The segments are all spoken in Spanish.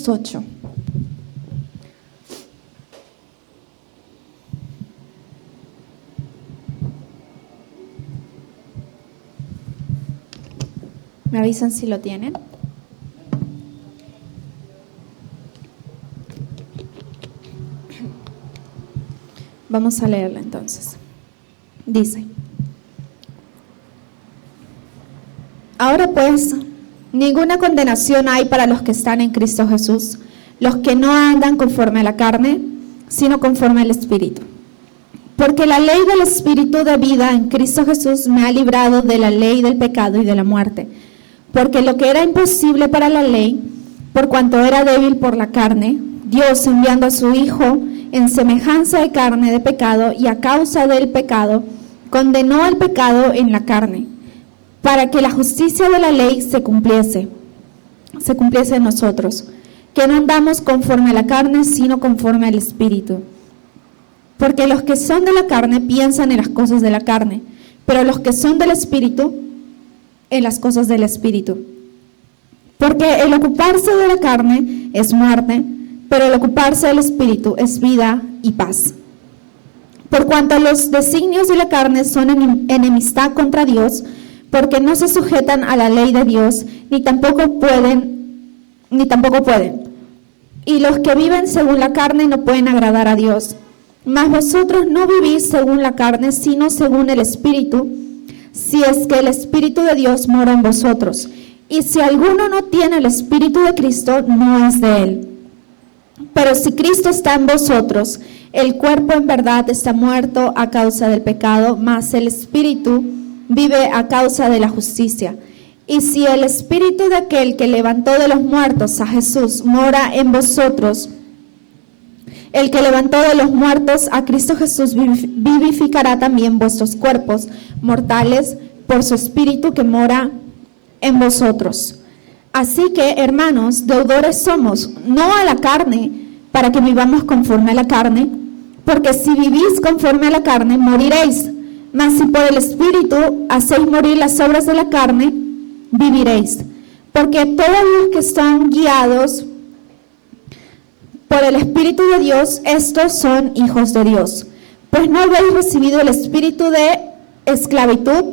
Romanos 8. ¿Me avisan si lo tienen? Vamos a leerlo entonces. Dice: Ahora pues, ninguna condenación hay para los que están en Cristo Jesús, los que no andan conforme a la carne, sino conforme al Espíritu. Porque la ley del Espíritu de vida en Cristo Jesús me ha librado de la ley del pecado y de la muerte. Porque lo que era imposible para la ley, por cuanto era débil por la carne, Dios, enviando a su Hijo en semejanza de carne de pecado y a causa del pecado, condenó al pecado en la carne, para que la justicia de la ley se cumpliese en nosotros, que no andamos conforme a la carne, sino conforme al Espíritu. Porque los que son de la carne piensan en las cosas de la carne, pero los que son del Espíritu, en las cosas del Espíritu. Porque el ocuparse de la carne es muerte, pero el ocuparse del Espíritu es vida y paz. Por cuanto los designios de la carne son enemistad contra Dios, porque no se sujetan a la ley de Dios, ni tampoco pueden. Y los que viven según la carne no pueden agradar a Dios. Mas vosotros no vivís según la carne, sino según el Espíritu, si es que el Espíritu de Dios mora en vosotros. Y si alguno no tiene el Espíritu de Cristo, no es de él. Pero si Cristo está en vosotros, el cuerpo en verdad está muerto a causa del pecado, mas el Espíritu vive a causa de la justicia. Y si el Espíritu de aquel que levantó de los muertos a Jesús mora en vosotros, el que levantó de los muertos a Cristo Jesús vivificará también vuestros cuerpos mortales por su Espíritu que mora en vosotros. Así que, hermanos, deudores somos, no a la carne, para que vivamos conforme a la carne, porque si vivís conforme a la carne, moriréis. Mas si por el Espíritu hacéis morir las obras de la carne, viviréis. Porque todos los que están guiados por el Espíritu de Dios, estos son hijos de Dios. Pues no habéis recibido el espíritu de esclavitud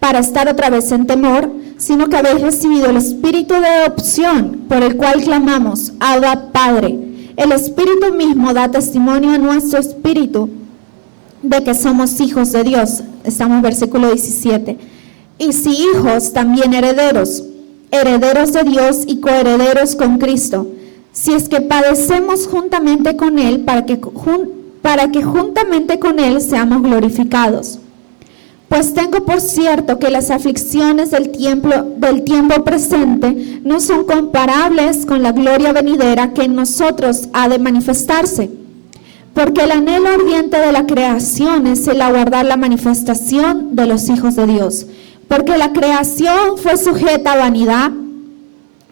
para estar otra vez en temor, sino que habéis recibido el espíritu de adopción, por el cual clamamos, Abba, Padre. El Espíritu mismo da testimonio a nuestro espíritu de que somos hijos de Dios. Estamos en versículo 17. Y si hijos, también herederos, herederos de Dios y coherederos con Cristo, si es que padecemos juntamente con Él, para que juntamente con Él seamos glorificados. Pues tengo por cierto que las aflicciones del tiempo presente no son comparables con la gloria venidera que en nosotros ha de manifestarse. Porque el anhelo ardiente de la creación es el aguardar la manifestación de los hijos de Dios. Porque la creación fue sujeta a vanidad,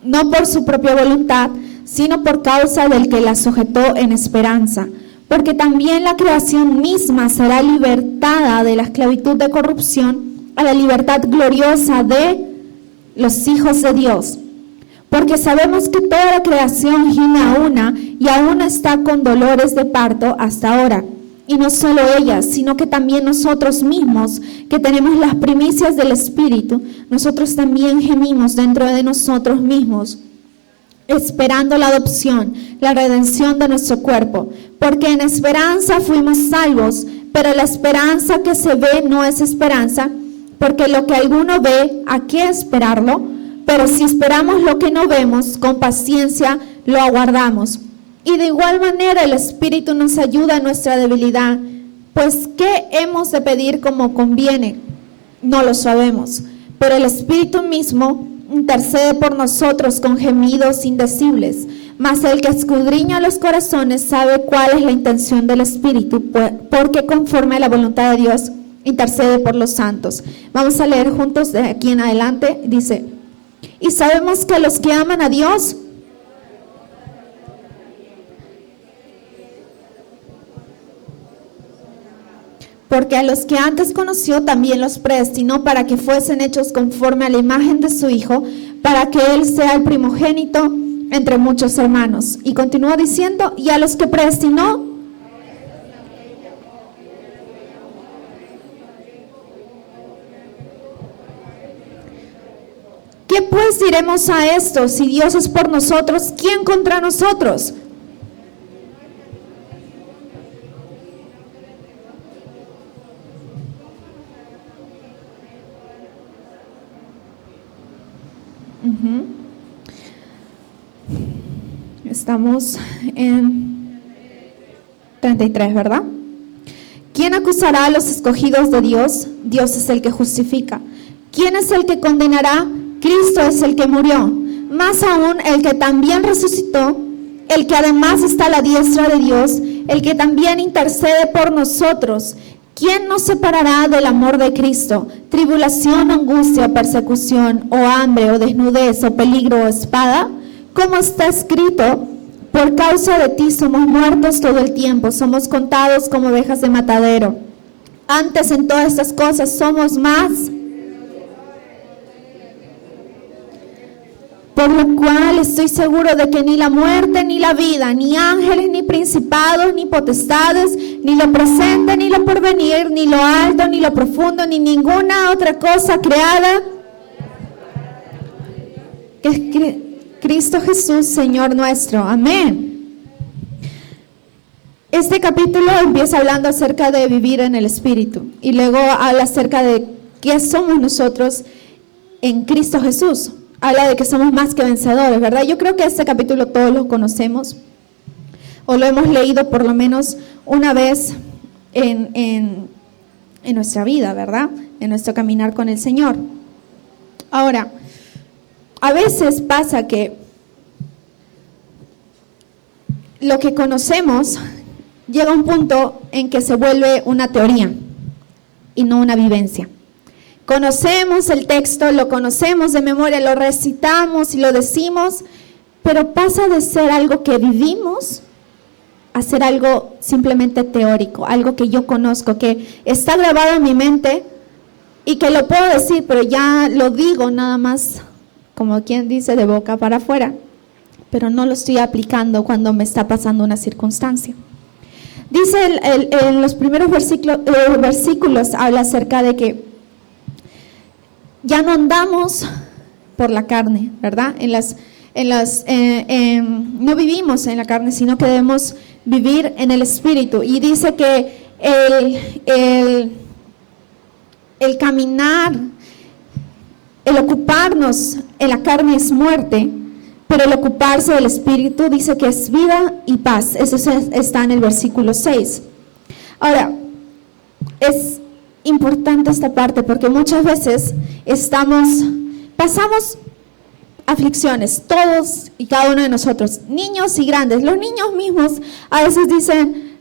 no por su propia voluntad, sino por causa del que la sujetó en esperanza. Porque también la creación misma será libertada de la esclavitud de corrupción a la libertad gloriosa de los hijos de Dios. Porque sabemos que toda la creación gime a una y aún está con dolores de parto hasta ahora. Y no solo ella, sino que también nosotros mismos, que tenemos las primicias del Espíritu, nosotros también gemimos dentro de nosotros mismos, esperando la adopción, la redención de nuestro cuerpo. Porque en esperanza fuimos salvos, pero la esperanza que se ve no es esperanza, porque lo que alguno ve, ¿a qué esperarlo? Pero si esperamos lo que no vemos, con paciencia lo aguardamos. Y de igual manera el Espíritu nos ayuda en nuestra debilidad, pues ¿qué hemos de pedir como conviene? No lo sabemos, pero el Espíritu mismo intercede por nosotros con gemidos indecibles. Mas el que escudriña los corazones sabe cuál es la intención del Espíritu, porque conforme a la voluntad de Dios intercede por los santos. Vamos a leer juntos de aquí en adelante. Dice: y sabemos que los que aman a Dios, porque a los que antes conoció también los predestinó para que fuesen hechos conforme a la imagen de su Hijo, para que Él sea el primogénito entre muchos hermanos. Y continúa diciendo, y a los que predestinó, ¿qué pues diremos a esto? Si Dios es por nosotros, ¿quién contra nosotros? Estamos en 33, ¿verdad? ¿Quién acusará a los escogidos de Dios? Dios es el que justifica. ¿Quién es el que condenará? Cristo es el que murió. Más aún, el que también resucitó, el que además está a la diestra de Dios, el que también intercede por nosotros. ¿Quién nos separará del amor de Cristo? Tribulación, angustia, persecución, o hambre, o desnudez, o peligro, o espada. Como está escrito, por causa de ti somos muertos todo el tiempo, somos contados como ovejas de matadero. Antes en todas estas cosas somos más, por lo cual estoy seguro de que ni la muerte, ni la vida, ni ángeles, ni principados, ni potestades, ni lo presente, ni lo porvenir, ni lo alto, ni lo profundo, ni ninguna otra cosa creada, que es Cristo Jesús, Señor nuestro. Amén. Este capítulo empieza hablando acerca de vivir en el Espíritu y luego habla acerca de qué somos nosotros en Cristo Jesús. Habla de que somos más que vencedores, ¿verdad? Yo creo que este capítulo todos lo conocemos o lo hemos leído por lo menos una vez en nuestra vida, ¿verdad? En nuestro caminar con el Señor. Ahora, a veces pasa que lo que conocemos llega a un punto en que se vuelve una teoría y no una vivencia. Conocemos el texto, lo conocemos de memoria, lo recitamos y lo decimos, pero pasa de ser algo que vivimos a ser algo simplemente teórico, algo que yo conozco, que está grabado en mi mente y que lo puedo decir, pero ya lo digo nada más, como quien dice, de boca para afuera, pero no lo estoy aplicando cuando me está pasando una circunstancia. Dice en los primeros versículos habla acerca de que ya no andamos por la carne, ¿verdad? No vivimos en la carne, sino que debemos vivir en el Espíritu. Y dice que el caminar, el ocuparnos en la carne es muerte, pero el ocuparse del Espíritu dice que es vida y paz. Eso está en el versículo 6. Ahora, es importante esta parte porque muchas veces pasamos aflicciones, todos y cada uno de nosotros, niños y grandes. Los niños mismos a veces dicen,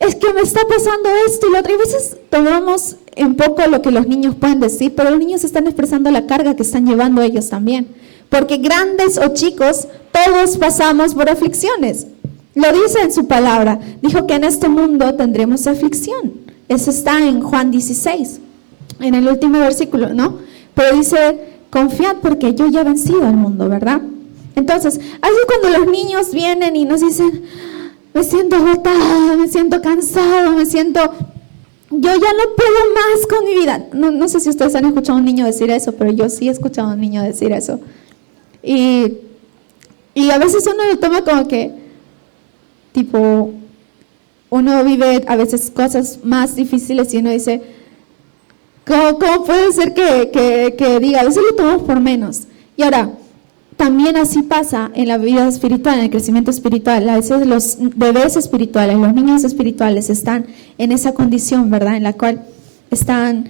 es que me está pasando esto y lo otro. Y a veces tomamos en poco lo que los niños pueden decir, pero los niños están expresando la carga que están llevando ellos también. Porque grandes o chicos, todos pasamos por aflicciones. Lo dice en su palabra. Dijo que en este mundo tendremos aflicción. Eso está en Juan 16, en el último versículo, ¿no? Pero dice, confiad porque yo ya he vencido al mundo, ¿verdad? Entonces, así cuando los niños vienen y nos dicen, me siento agotada, me siento cansado, yo ya no puedo más con mi vida. No sé si ustedes han escuchado a un niño decir eso, pero yo sí he escuchado a un niño decir eso. Y a veces uno lo toma como que, tipo, uno vive a veces cosas más difíciles y uno dice, ¿cómo puede ser que diga? A veces lo tomamos por menos. Y ahora, también así pasa en la vida espiritual, en el crecimiento espiritual. A veces los bebés espirituales, los niños espirituales están en esa condición, ¿verdad? En la cual están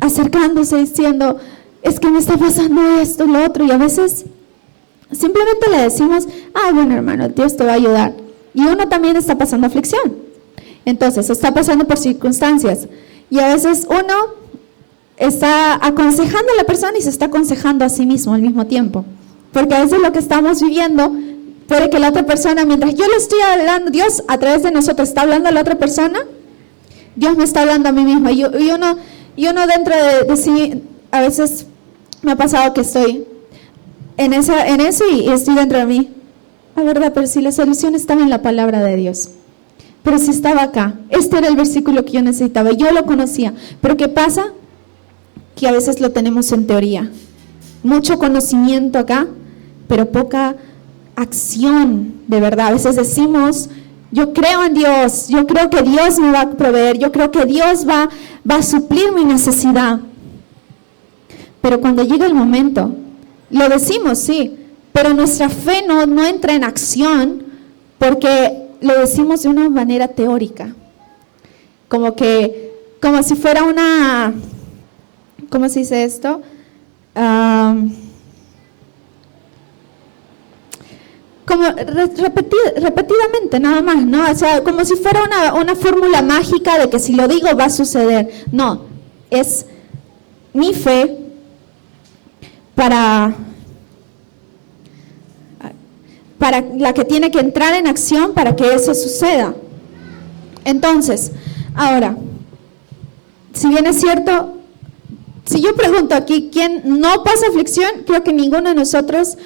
acercándose diciendo, es que me está pasando esto, lo otro. Y a veces simplemente le decimos, bueno hermano, Dios te va a ayudar. Y uno también está pasando aflicción. Entonces, está pasando por circunstancias. Y a veces uno está aconsejando a la persona y se está aconsejando a sí mismo al mismo tiempo. Porque a veces lo que estamos viviendo, puede que la otra persona, mientras yo le estoy hablando, Dios a través de nosotros está hablando a la otra persona, Dios me está hablando a mí mismo. Y uno dentro de sí, a veces me ha pasado que estoy en eso y estoy dentro de mí. La verdad, pero si la solución estaba en la palabra de Dios. Pero si estaba acá, este era el versículo que yo necesitaba, yo lo conocía. Pero ¿qué pasa? Que a veces lo tenemos en teoría. Mucho conocimiento acá, pero poca acción de verdad. A veces decimos, yo creo en Dios, yo creo que Dios me va a proveer, yo creo que Dios va a suplir mi necesidad. Pero cuando llega el momento, lo decimos, sí, pero nuestra fe no entra en acción porque lo decimos de una manera teórica. Como si fuera una, ¿cómo se dice esto? Como repetidamente nada más, ¿no? O sea, como si fuera una fórmula mágica de que si lo digo va a suceder. No, es mi fe para la que tiene que entrar en acción para que eso suceda. Entonces, ahora, si bien es cierto, si yo pregunto aquí, ¿quién no pasa aflicción? Creo que ninguno de nosotros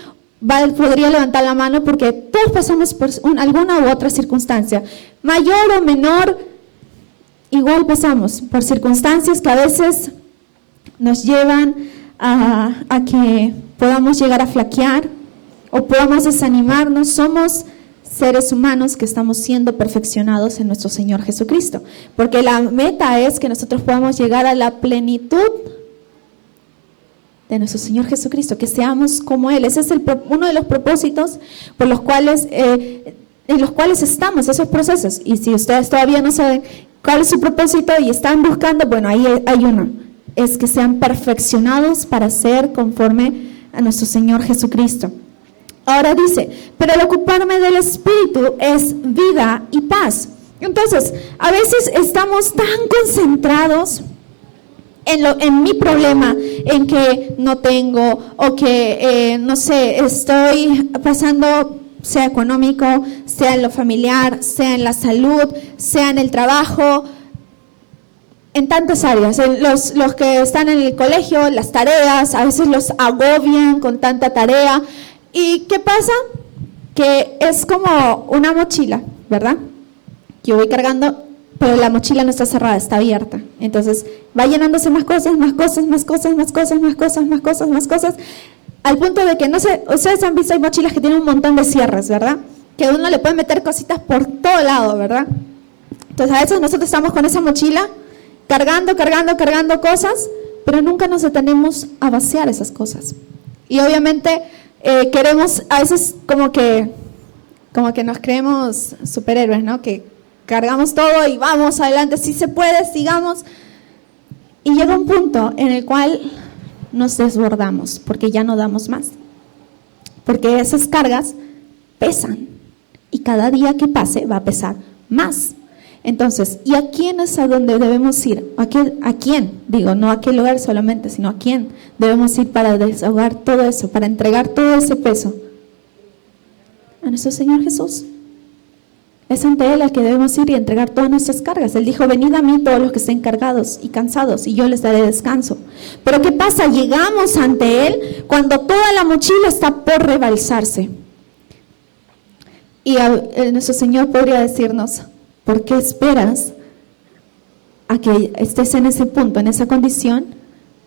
podría levantar la mano porque todos pasamos por alguna u otra circunstancia, mayor o menor, igual pasamos por circunstancias que a veces nos llevan a que podamos llegar a flaquear o podamos desanimarnos. Somos seres humanos que estamos siendo perfeccionados en nuestro Señor Jesucristo, porque la meta es que nosotros podamos llegar a la plenitud de nuestro Señor Jesucristo, que seamos como Él. Ese es uno de los propósitos por los cuales, en los cuales estamos, esos procesos. Y si ustedes todavía no saben cuál es su propósito y están buscando, bueno, ahí hay uno, es que sean perfeccionados para ser conforme a nuestro Señor Jesucristo. Ahora dice, pero el ocuparme del Espíritu es vida y paz. Entonces, a veces estamos tan concentrados en mi problema, en que no tengo o que, no sé, estoy pasando, sea económico, sea en lo familiar, sea en la salud, sea en el trabajo, en tantas áreas. Los que están en el colegio, las tareas, a veces los agobian con tanta tarea. ¿Y qué pasa? Que es como una mochila, ¿verdad? Yo voy cargando, pero la mochila no está cerrada, está abierta. Entonces va llenándose más cosas, más cosas, más cosas, más cosas, más cosas, más cosas, más cosas, al punto de que, no sé, ustedes han visto, hay mochilas que tienen un montón de cierres, ¿verdad? Que uno le puede meter cositas por todo lado, ¿verdad? Entonces a veces nosotros estamos con esa mochila cargando cosas, pero nunca nos detenemos a vaciar esas cosas. Y obviamente queremos, a veces como que nos creemos superhéroes, ¿no? Que cargamos todo y vamos adelante, si se puede, sigamos. Y llega un punto en el cual nos desbordamos porque ya no damos más. Porque esas cargas pesan y cada día que pase va a pesar más. Entonces, ¿y a quién es a donde debemos ir? ¿A quién? Digo, no a qué lugar solamente, sino a quién debemos ir para desahogar todo eso, para entregar todo ese peso. A nuestro Señor Jesús. Es ante Él al que debemos ir y entregar todas nuestras cargas. Él dijo, venid a mí todos los que estén cargados y cansados y yo les daré descanso. Pero ¿qué pasa? Llegamos ante Él cuando toda la mochila está por rebalsarse. Y nuestro Señor podría decirnos, ¿por qué esperas a que estés en ese punto, en esa condición,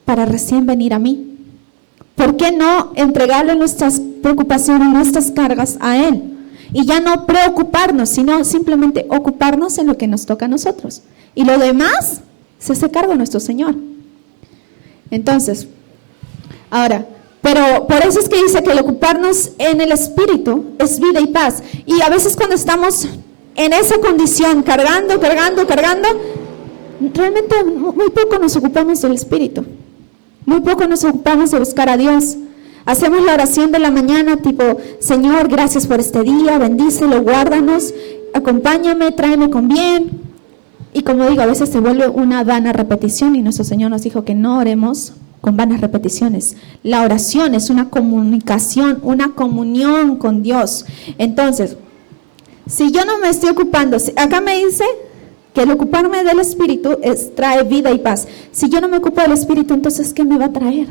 para recién venir a mí? ¿Por qué no entregarle nuestras preocupaciones, nuestras cargas a Él? Y ya no preocuparnos, sino simplemente ocuparnos en lo que nos toca a nosotros. Y lo demás se hace cargo nuestro Señor. Entonces, ahora, pero por eso es que dice que el ocuparnos en el Espíritu es vida y paz. Y a veces cuando estamos en esa condición, cargando, realmente muy poco nos ocupamos del Espíritu. Muy poco nos ocupamos de buscar a Dios. Hacemos la oración de la mañana tipo, Señor, gracias por este día, bendícelo, guárdanos, acompáñame, tráeme con bien. Y como digo, a veces se vuelve una vana repetición y nuestro Señor nos dijo que no oremos con vanas repeticiones. La oración es una comunicación, una comunión con Dios. Entonces, si yo no me estoy ocupando, acá me dice que el ocuparme del Espíritu trae vida y paz. Si yo no me ocupo del Espíritu, entonces ¿qué me va a traer?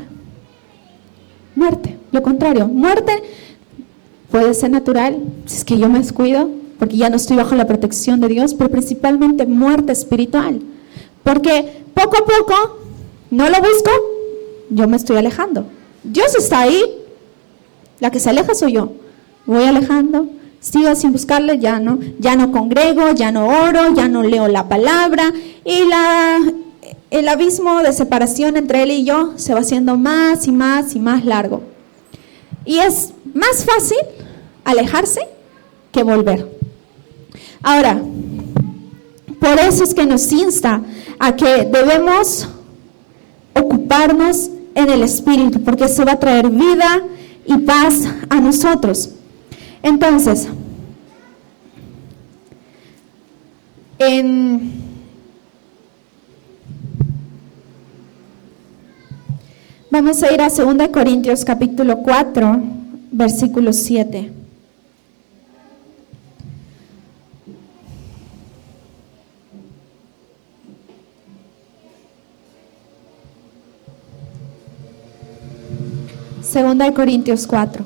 Muerte. lo contrario. Muerte puede ser natural, si es que yo me descuido, porque ya no estoy bajo la protección de Dios, pero principalmente muerte espiritual. Porque poco a poco, no lo busco, yo me estoy alejando. Dios está ahí, la que se aleja soy yo. Voy alejando, sigo sin buscarle, ya no congrego, ya no oro, ya no leo la palabra, y el abismo de separación entre él y yo se va haciendo más y más y más largo. Y es más fácil alejarse que volver. Ahora, por eso es que nos insta a que debemos ocuparnos en el Espíritu, porque eso va a traer vida y paz a nosotros. Entonces, vamos a ir a 2 Corintios capítulo 4, versículo 7. Segunda de Corintios 4.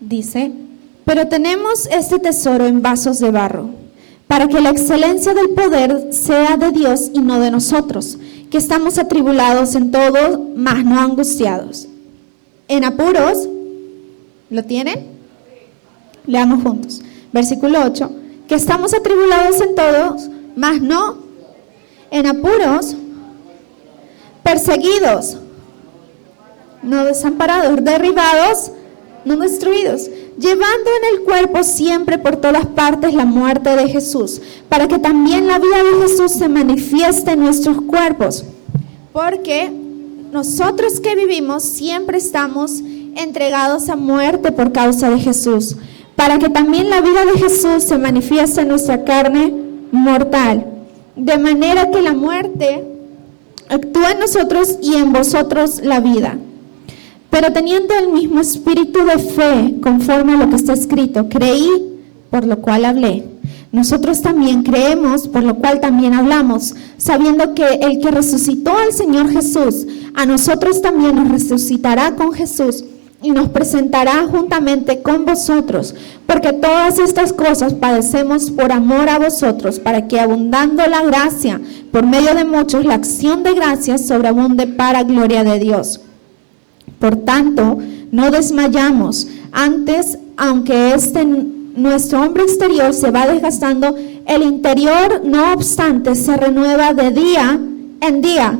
Dice, pero tenemos este tesoro en vasos de barro, para que la excelencia del poder sea de Dios y no de nosotros, que estamos atribulados en todo, mas no angustiados. En apuros, ¿lo tienen? Leamos juntos. Versículo 8, que estamos atribulados en todos, mas no en apuros, perseguidos, no desamparados, derribados, no destruidos, llevando en el cuerpo siempre por todas partes la muerte de Jesús, para que también la vida de Jesús se manifieste en nuestros cuerpos. Porque nosotros que vivimos siempre estamos entregados a muerte por causa de Jesús, para que también la vida de Jesús se manifieste en nuestra carne mortal. De manera que la muerte actúa en nosotros y en vosotros la vida. Pero teniendo el mismo espíritu de fe, conforme a lo que está escrito, creí, por lo cual hablé. Nosotros también creemos, por lo cual también hablamos, sabiendo que el que resucitó al Señor Jesús, a nosotros también nos resucitará con Jesús y nos presentará juntamente con vosotros, porque todas estas cosas padecemos por amor a vosotros, para que abundando la gracia por medio de muchos, la acción de gracias sobreabunde para gloria de Dios. Por tanto, no desmayamos, antes, aunque nuestro hombre exterior se va desgastando, el interior, no obstante, se renueva de día en día,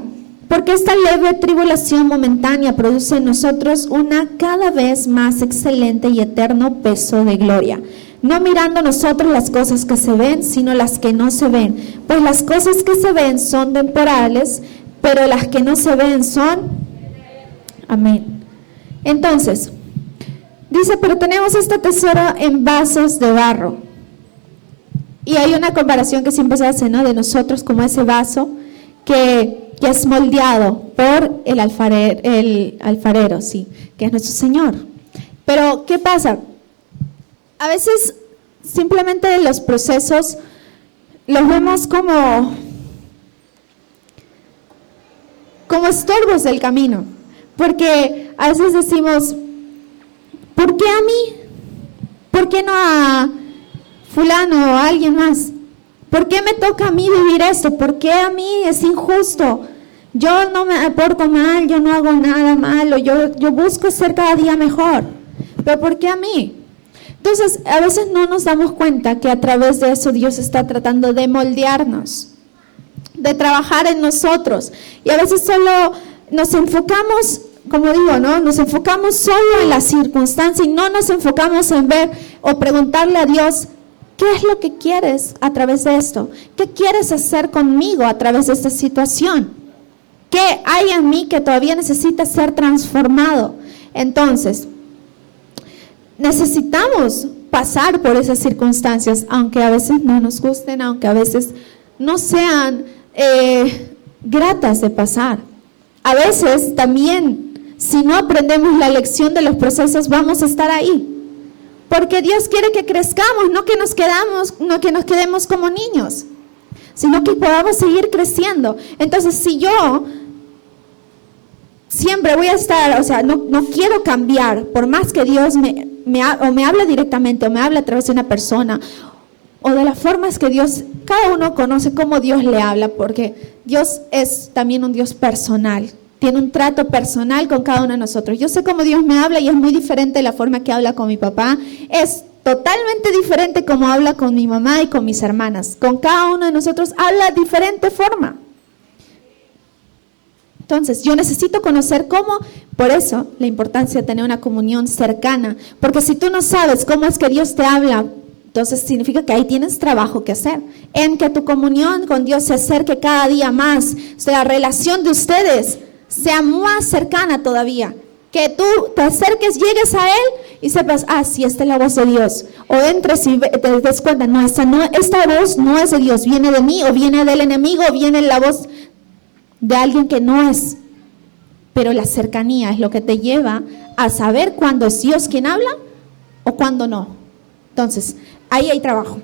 porque esta leve tribulación momentánea produce en nosotros una cada vez más excelente y eterno peso de gloria, no mirando nosotros las cosas que se ven, sino las que no se ven, pues las cosas que se ven son temporales, pero las que no se ven son... Amén. Entonces, dice, pero tenemos este tesoro en vasos de barro. Y hay una comparación que siempre se hace, ¿no? De nosotros como ese vaso que es moldeado por el alfarero, sí, que es nuestro Señor. Pero, ¿qué pasa? A veces simplemente los procesos los vemos como estorbos del camino. Porque a veces decimos, ¿por qué a mí? ¿Por qué no a fulano o a alguien más? ¿Por qué me toca a mí vivir esto? ¿Por qué a mí es injusto? Yo no me porto mal, yo no hago nada malo, yo busco ser cada día mejor. ¿Pero por qué a mí? Entonces, a veces no nos damos cuenta que a través de eso Dios está tratando de moldearnos, de trabajar en nosotros. Y a veces solo nos enfocamos, como digo, ¿no? Nos enfocamos solo en la circunstancia y no nos enfocamos en ver o preguntarle a Dios, ¿qué es lo que quieres a través de esto? ¿Qué quieres hacer conmigo a través de esta situación? ¿Qué hay en mí que todavía necesita ser transformado? Entonces, necesitamos pasar por esas circunstancias, aunque a veces no nos gusten, aunque a veces no sean gratas de pasar. A veces también, si no aprendemos la lección de los procesos, vamos a estar ahí. Porque Dios quiere que crezcamos, no que nos quedemos como niños. sino que podamos seguir creciendo. Entonces, si yo siempre voy a estar, no quiero cambiar, por más que Dios me habla directamente, o me habla a través de una persona, o de las formas que Dios, cada uno conoce cómo Dios le habla, porque Dios es también un Dios personal, tiene un trato personal con cada uno de nosotros. Yo sé cómo Dios me habla y es muy diferente de la forma que habla con mi papá, es totalmente diferente como habla con mi mamá y con mis hermanas. Con cada uno de nosotros habla de diferente forma. Entonces, yo necesito conocer cómo, por eso la importancia de tener una comunión cercana, porque si tú no sabes cómo es que Dios te habla, entonces significa que ahí tienes trabajo que hacer, en que tu comunión con Dios se acerque cada día más, o sea, la relación de ustedes sea más cercana todavía, que tú te acerques, llegues a Él y sepas, sí, esta es la voz de Dios, o entres y te des cuenta, esta voz no es de Dios, viene de mí, o viene del enemigo, o viene la voz de alguien que no es. Pero la cercanía es lo que te lleva a saber cuándo es Dios quien habla o cuándo no. Entonces, ahí hay trabajo.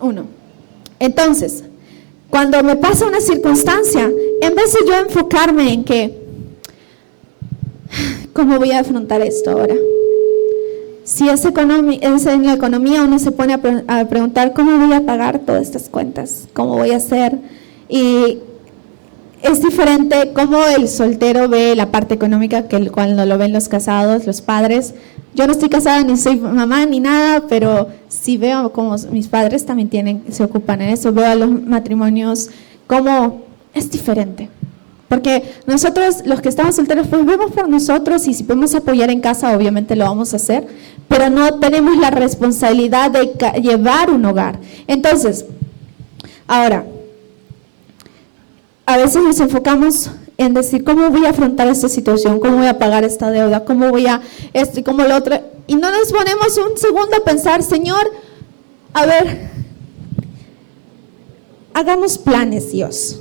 1. Entonces, cuando me pasa una circunstancia, en vez de yo enfocarme en que, ¿cómo voy a afrontar esto ahora? Si es en la economía, uno se pone a preguntar, ¿cómo voy a pagar todas estas cuentas? ¿Cómo voy a hacer? Y es diferente cómo el soltero ve la parte económica que cuando lo ven los casados, los padres. Yo no estoy casada, ni soy mamá, ni nada, pero sí veo cómo mis padres también se ocupan en eso. Veo a los matrimonios cómo es diferente. Porque nosotros, los que estamos solteros, pues vemos por nosotros y si podemos apoyar en casa, obviamente lo vamos a hacer, pero no tenemos la responsabilidad de llevar un hogar. Entonces, ahora, a veces nos enfocamos en decir, ¿cómo voy a afrontar esta situación? ¿Cómo voy a pagar esta deuda? ¿Cómo voy a esto y cómo lo otro? Y no nos ponemos un segundo a pensar, Señor, a ver, hagamos planes, Dios.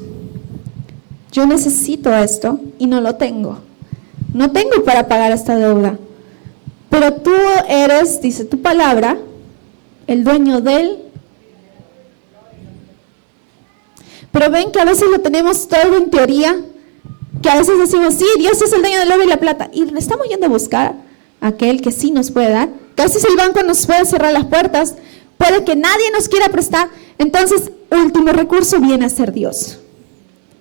Yo necesito esto y no lo tengo. No tengo para pagar esta deuda. Pero tú eres, dice tu palabra, el dueño del... Pero ven que a veces lo tenemos todo en teoría, que a veces decimos, sí, Dios es el dueño del oro y la plata, y le estamos yendo a buscar a aquel que sí nos puede dar, que a veces el banco nos puede cerrar las puertas, puede que nadie nos quiera prestar, entonces último recurso viene a ser Dios.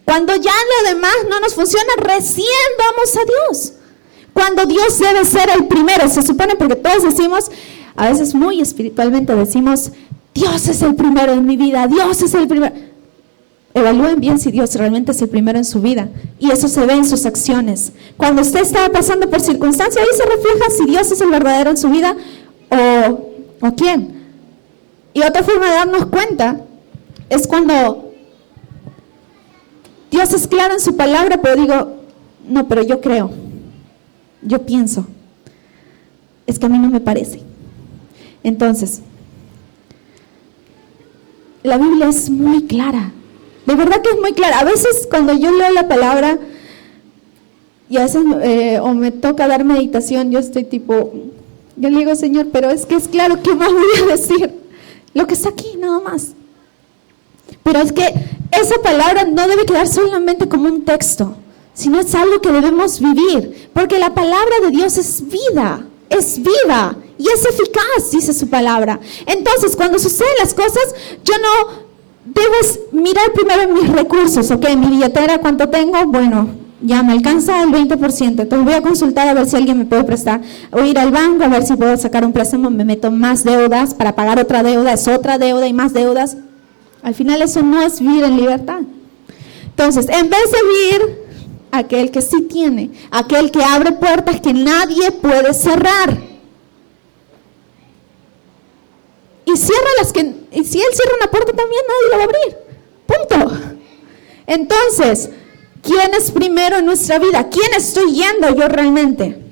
Cuando ya lo demás no nos funciona, recién vamos a Dios. Cuando Dios debe ser el primero, se supone, porque todos decimos, a veces muy espiritualmente decimos, Dios es el primero en mi vida, Dios es el primero. Evalúen bien si Dios realmente es el primero en su vida, y eso se ve en sus acciones. Cuando usted está pasando por circunstancias, ahí se refleja si Dios es el verdadero en su vida o quién. Y otra forma de darnos cuenta es cuando Dios es claro en su palabra, pero digo, no, pero yo creo, yo pienso, es que a mí no me parece. Entonces, la Biblia es muy clara. De verdad que es muy clara. A veces cuando yo leo la palabra y a veces o me toca dar meditación, yo estoy tipo, yo le digo, Señor, pero es que es claro, ¿qué más voy a decir? Lo que está aquí, nada más. Pero es que esa palabra no debe quedar solamente como un texto, sino es algo que debemos vivir, porque la palabra de Dios es viva y es eficaz, dice su palabra. Entonces, cuando suceden las cosas, yo no debes mirar primero en mis recursos, ok, mi billetera, ¿cuánto tengo? Bueno, ya me alcanza el 20%, entonces voy a consultar a ver si alguien me puede prestar, o ir al banco a ver si puedo sacar un préstamo, me meto más deudas para pagar otra deuda, es otra deuda y más deudas. Al final eso no es vivir en libertad. Entonces, en vez de vivir aquel que sí tiene, aquel que abre puertas que nadie puede cerrar, y cierra y si Él cierra una puerta también nadie la va a abrir, punto. Entonces, ¿quién es primero en nuestra vida? ¿Quién estoy yendo yo realmente?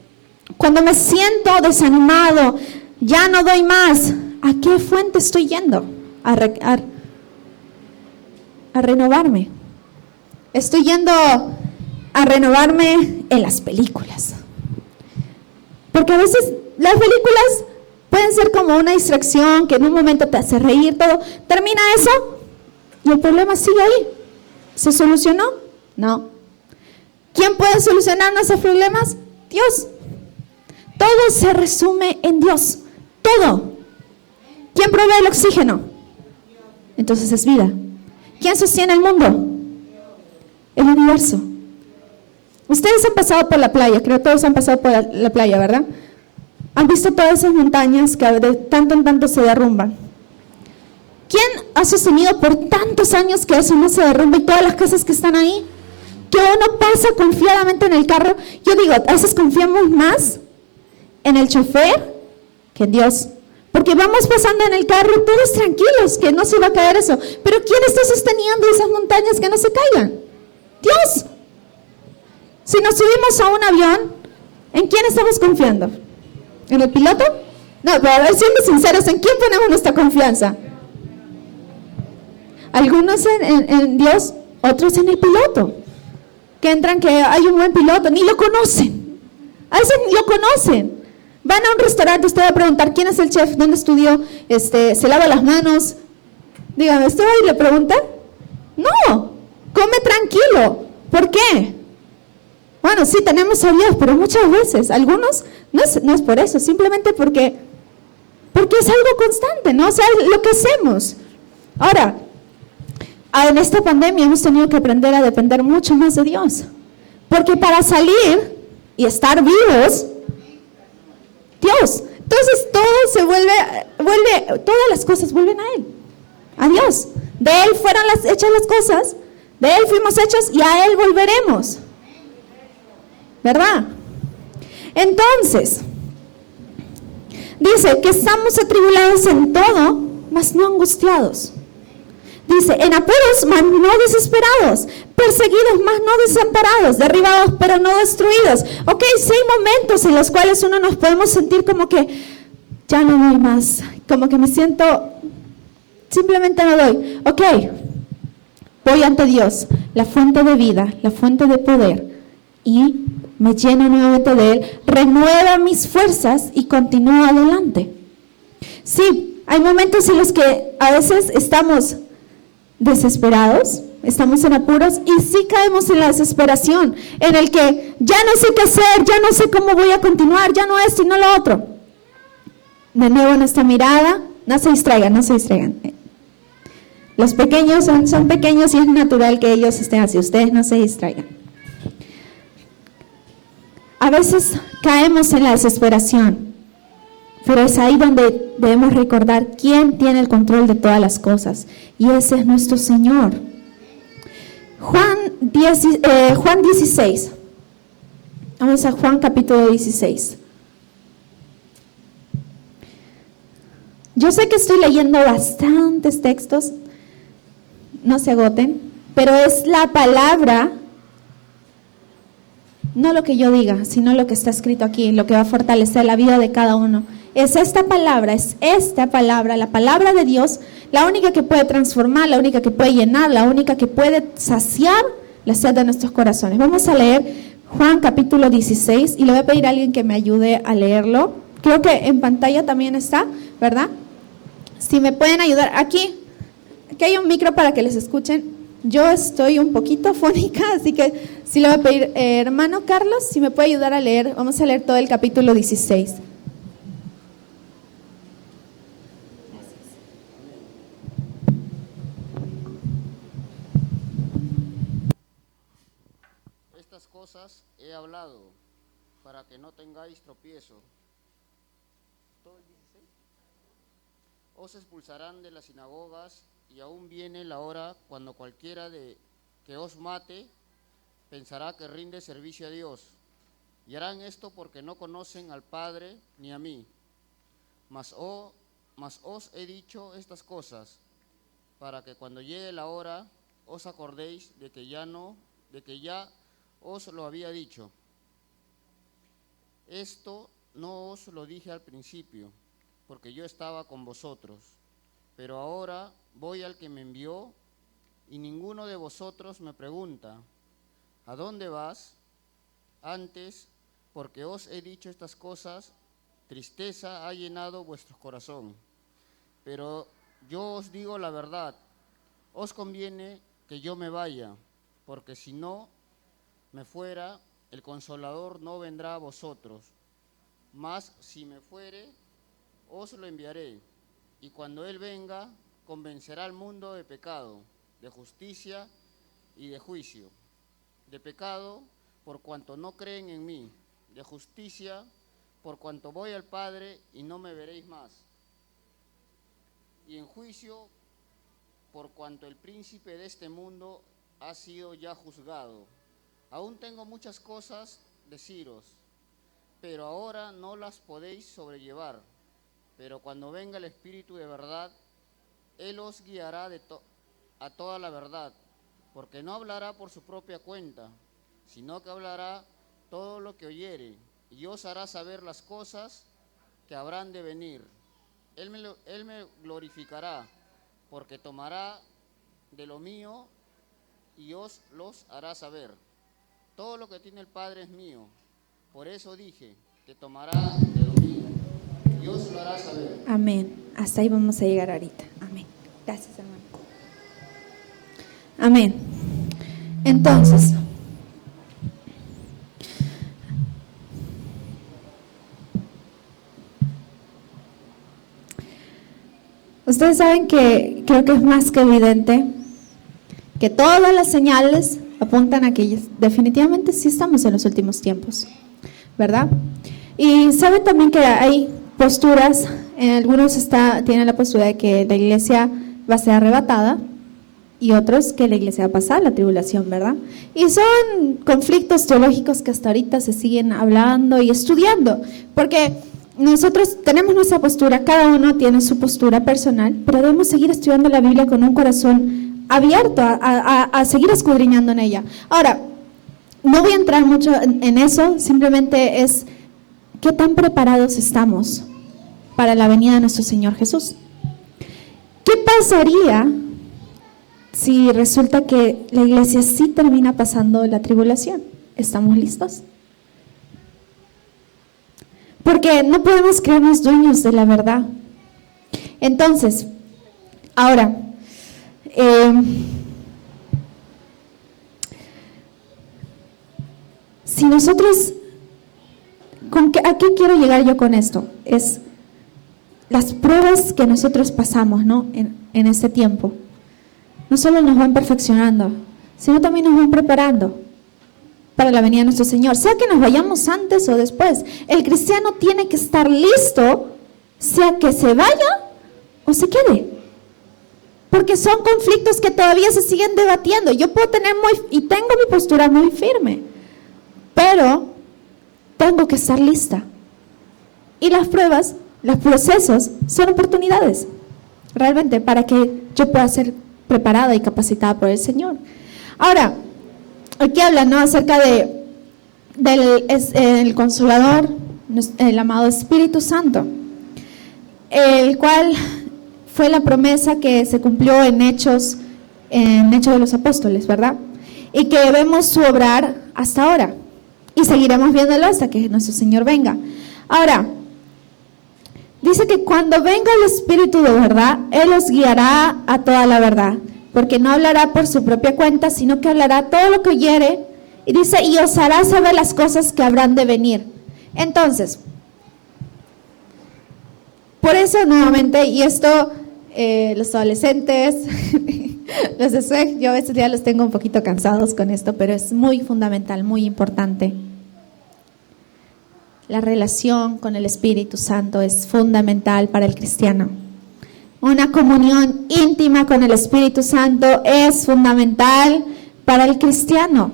Cuando me siento desanimado, ya no doy más, ¿a qué fuente estoy yendo? A renovarme. Estoy yendo a renovarme en las películas, porque a veces las películas pueden ser como una distracción que en un momento te hace reír, todo. Termina eso Y el problema sigue ahí. ¿Se solucionó? No. ¿Quién puede solucionar nuestros problemas? Dios. Todo se resume en Dios. Todo. ¿Quién provee el oxígeno? Entonces es vida. ¿Quién sostiene el mundo? El universo. Ustedes han pasado por la playa, creo que todos han pasado por la playa, ¿verdad? Han visto todas esas montañas que de tanto en tanto se derrumban. ¿Quién ha sostenido por tantos años que eso no se derrumba y todas las casas que están ahí? Que uno pasa confiadamente en el carro. Yo digo, a veces confiamos más en el chofer que en Dios. Porque vamos pasando en el carro todos tranquilos, que no se va a caer eso. Pero ¿quién está sosteniendo esas montañas que no se caigan? Dios. Si nos subimos a un avión, ¿en quién estamos confiando? ¿En el piloto? No, pero siendo sinceros, ¿en quién ponemos nuestra confianza? Algunos en Dios, otros en el piloto. Que entran que hay un buen piloto, ni lo conocen. A veces ni lo conocen. Van a un restaurante, usted va a preguntar quién es el chef, dónde estudió, se lava las manos. Dígame, ¿usted va y le pregunta? No, come tranquilo. ¿Por qué? Bueno, sí, tenemos a Dios, pero muchas veces, algunos, no es por eso, simplemente porque es algo constante, ¿no? O sea, lo que hacemos. Ahora, en esta pandemia hemos tenido que aprender a depender mucho más de Dios. Porque para salir y estar vivos, Dios. Entonces todo se vuelve, todas las cosas vuelven a Él, a Dios. De Él fueron hechas las cosas, de Él fuimos hechos y a Él volveremos. ¿Verdad? Entonces, dice que estamos atribulados en todo, mas no angustiados. Dice, en apuros, mas no desesperados, perseguidos, mas no desamparados, derribados, pero no destruidos. Ok, sí hay momentos en los cuales uno nos podemos sentir como que ya no doy más, como que me siento, simplemente no doy. Ok, voy ante Dios, la fuente de vida, la fuente de poder, y me lleno nuevamente de Él, renueva mis fuerzas y continúo adelante. Sí, hay momentos en los que a veces estamos desesperados, estamos en apuros y sí caemos en la desesperación, en el que ya no sé qué hacer, ya no sé cómo voy a continuar, ya no esto y no lo otro. De nuevo nuestra mirada, no se distraigan. Los pequeños son pequeños y es natural que ellos estén así, ustedes no se distraigan. A veces caemos en la desesperación, pero es ahí donde debemos recordar quién tiene el control de todas las cosas, y ese es nuestro Señor. Juan 16. Vamos a Juan capítulo 16. Yo sé que estoy leyendo bastantes textos, no se agoten, pero es la palabra, no lo que yo diga, sino lo que está escrito aquí, lo que va a fortalecer la vida de cada uno. Es esta palabra, la palabra de Dios, la única que puede transformar, la única que puede llenar, la única que puede saciar la sed de nuestros corazones. Vamos a leer Juan capítulo 16 y le voy a pedir a alguien que me ayude a leerlo. Creo que en pantalla también está, ¿verdad? Si me pueden ayudar, aquí hay un micro para que les escuchen. Yo estoy un poquito afónica, así que sí le voy a pedir, hermano Carlos, si me puede ayudar a leer. Vamos a leer todo el capítulo 16. Estas cosas he hablado para que no tengáis tropiezo. ¿Todo el 16? Os expulsarán de las sinagogas y aún viene la hora cuando cualquiera de que os mate pensará que rinde servicio a Dios. Y harán esto porque no conocen al Padre ni a mí. Mas os he dicho estas cosas para que cuando llegue la hora os acordéis de que ya os lo había dicho. Esto no os lo dije al principio, porque yo estaba con vosotros. Pero ahora voy al que me envió, y ninguno de vosotros me pregunta, ¿a dónde vas? Antes, porque os he dicho estas cosas, tristeza ha llenado vuestro corazón. Pero yo os digo la verdad, Os conviene que yo me vaya, porque si no me fuera, el Consolador no vendrá a vosotros. Mas si me fuere, os lo enviaré, y cuando Él venga, convencerá al mundo de pecado, de justicia y de juicio. De pecado, por cuanto no creen en mí; de justicia, por cuanto voy al Padre y no me veréis más; y en juicio, por cuanto el príncipe de este mundo ha sido ya juzgado. Aún tengo muchas cosas deciros, pero ahora no las podéis sobrellevar. Pero cuando venga el Espíritu de verdad, Él os guiará a toda la verdad, porque no hablará por su propia cuenta, sino que hablará todo lo que oyere, y os hará saber las cosas que habrán de venir. Él me glorificará, porque tomará de lo mío y os los hará saber. Todo lo que tiene el Padre es mío. Por eso dije que tomará de lo mío y os lo hará saber. Amén. Hasta ahí vamos a llegar ahorita. Amén. Gracias, hermano. Amén. Entonces, ustedes saben que creo que es más que evidente que todas las señales apuntan a que definitivamente sí estamos en los últimos tiempos, ¿verdad? Y saben también que hay posturas, en algunos tienen la postura de que la iglesia va a ser arrebatada y otros que la iglesia va a pasar la tribulación, ¿verdad? Y son conflictos teológicos que hasta ahorita se siguen hablando y estudiando, porque nosotros tenemos nuestra postura, cada uno tiene su postura personal, pero debemos seguir estudiando la Biblia con un corazón abierto a seguir escudriñando en ella. Ahora, no voy a entrar mucho en eso, simplemente es qué tan preparados estamos para la venida de nuestro Señor Jesús. ¿Qué pasaría si resulta que la iglesia sí termina pasando la tribulación? ¿Estamos listos? Porque no podemos creernos dueños de la verdad. Entonces, ahora, si nosotros, ¿a qué quiero llegar yo con esto? Es las pruebas que nosotros pasamos, ¿no? en este tiempo. No solo nos van perfeccionando, sino también nos van preparando para la venida de nuestro Señor. Sea que nos vayamos antes o después, el cristiano tiene que estar listo, sea que se vaya o se quede. Porque son conflictos que todavía se siguen debatiendo. Yo puedo tener y tengo mi postura muy firme, pero tengo que estar lista. Y las pruebas, los procesos, son oportunidades, realmente, para que yo pueda ser preparada y capacitada por el Señor. Ahora, aquí habla, ¿no?, acerca del Consolador, el amado Espíritu Santo, el cual fue la promesa que se cumplió en Hechos de los Apóstoles, ¿verdad? Y que vemos su obrar hasta ahora. Y seguiremos viéndolo hasta que nuestro Señor venga. Ahora, dice que cuando venga el Espíritu de verdad, Él os guiará a toda la verdad. Porque no hablará por su propia cuenta, sino que hablará todo lo que oyere. Y dice, y os hará saber las cosas que habrán de venir. Entonces, por eso nuevamente, y esto, los adolescentes, los de SUEG, yo a veces ya los tengo un poquito cansados con esto, pero es muy fundamental, muy importante. La relación con el Espíritu Santo es fundamental para el cristiano. Una comunión íntima con el Espíritu Santo es fundamental para el cristiano.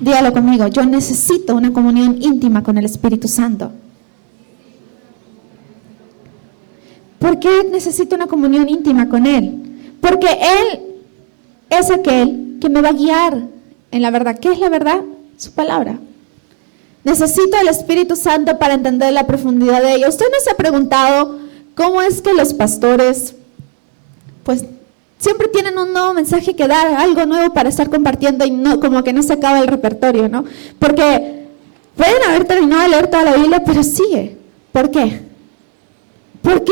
Dígalo conmigo, yo necesito una comunión íntima con el Espíritu Santo. ¿Por qué necesito una comunión íntima con Él? Porque Él es aquel que me va a guiar en la verdad. ¿Qué es la verdad? Su palabra. Necesito el Espíritu Santo para entender la profundidad de ella. ¿Usted no se ha preguntado cómo es que los pastores, pues, siempre tienen un nuevo mensaje que dar, algo nuevo para estar compartiendo y no, como que no se acaba el repertorio, ¿no? Porque pueden haber terminado de leer toda la Biblia, pero sigue. ¿Por qué? ¿Por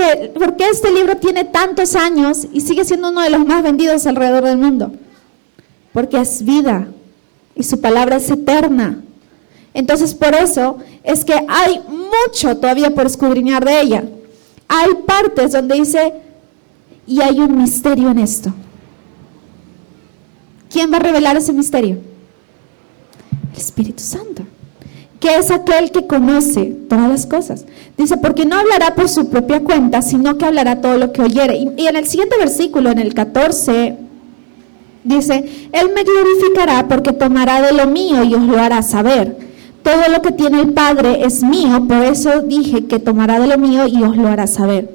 qué este libro tiene tantos años y sigue siendo uno de los más vendidos alrededor del mundo? Porque es vida y su palabra es eterna. Entonces, por eso es que hay mucho todavía por escudriñar de ella. Hay partes donde dice, y hay un misterio en esto. ¿Quién va a revelar ese misterio? El Espíritu Santo, que es aquel que conoce todas las cosas. Dice, porque no hablará por su propia cuenta, sino que hablará todo lo que oyere. Y en el siguiente versículo, en el 14, dice, Él me glorificará porque tomará de lo mío y os lo hará saber. Todo lo que tiene el Padre es mío, por eso dije que tomará de lo mío y os lo hará saber.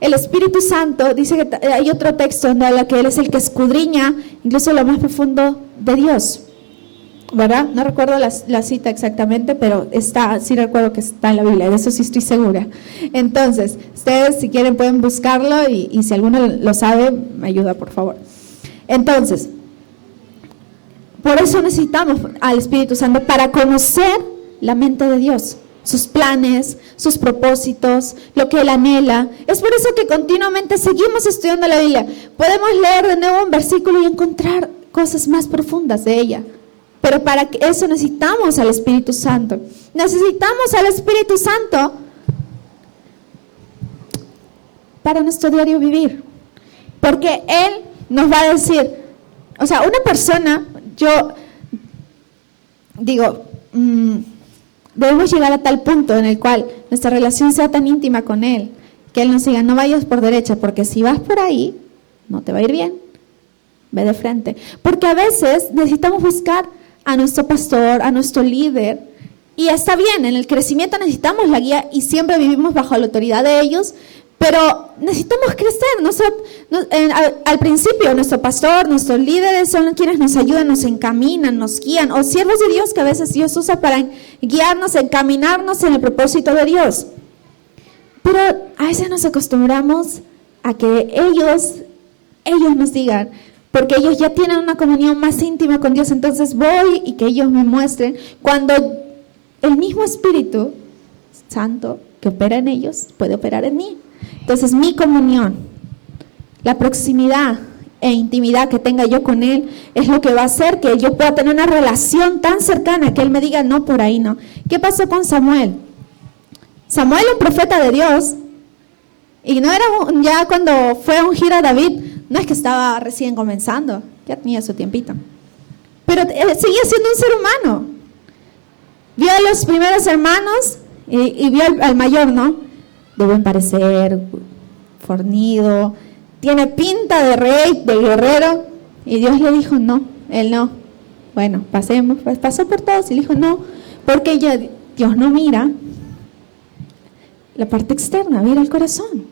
El Espíritu Santo, dice que hay otro texto donde habla que Él es el que escudriña incluso lo más profundo de Dios, ¿verdad? No recuerdo la cita exactamente, pero sí recuerdo que está en la Biblia, de eso sí estoy segura. Entonces, ustedes si quieren pueden buscarlo y si alguno lo sabe, me ayuda por favor. Entonces, por eso necesitamos al Espíritu Santo para conocer la mente de Dios, sus planes, sus propósitos, lo que Él anhela. Es por eso que continuamente seguimos estudiando la Biblia. Podemos leer de nuevo un versículo y encontrar cosas más profundas de ella. Pero para eso necesitamos al Espíritu Santo. Necesitamos al Espíritu Santo para nuestro diario vivir. Porque Él nos va a decir, o sea, una persona, yo digo, debemos llegar a tal punto en el cual nuestra relación sea tan íntima con Él, que Él nos diga, no vayas por derecha, porque si vas por ahí, no te va a ir bien, ve de frente. Porque a veces necesitamos buscar a nuestro pastor, a nuestro líder, y está bien, en el crecimiento necesitamos la guía y siempre vivimos bajo la autoridad de ellos, pero necesitamos crecer. Al principio nuestro pastor, nuestros líderes son quienes nos ayudan, nos encaminan, nos guían, o siervos de Dios que a veces Dios usa para guiarnos, encaminarnos en el propósito de Dios. Pero a veces nos acostumbramos a que ellos nos digan, porque ellos ya tienen una comunión más íntima con Dios, entonces voy y que ellos me muestren, cuando el mismo Espíritu Santo que opera en ellos puede operar en mí. Entonces mi comunión, la proximidad e intimidad que tenga yo con Él es lo que va a hacer que yo pueda tener una relación tan cercana que Él me diga, no, por ahí no. ¿Qué pasó con Samuel? Samuel, un profeta de Dios, y no era ya cuando fue a ungir a David, no es que estaba recién comenzando, ya tenía su tiempito, pero seguía siendo un ser humano. Vio a los primeros hermanos y vio al mayor, ¿no? De buen parecer, fornido, tiene pinta de rey, de guerrero, y Dios le dijo no, él no. Bueno, pasemos, pues pasó por todos y le dijo no, porque Dios no mira la parte externa, mira el corazón,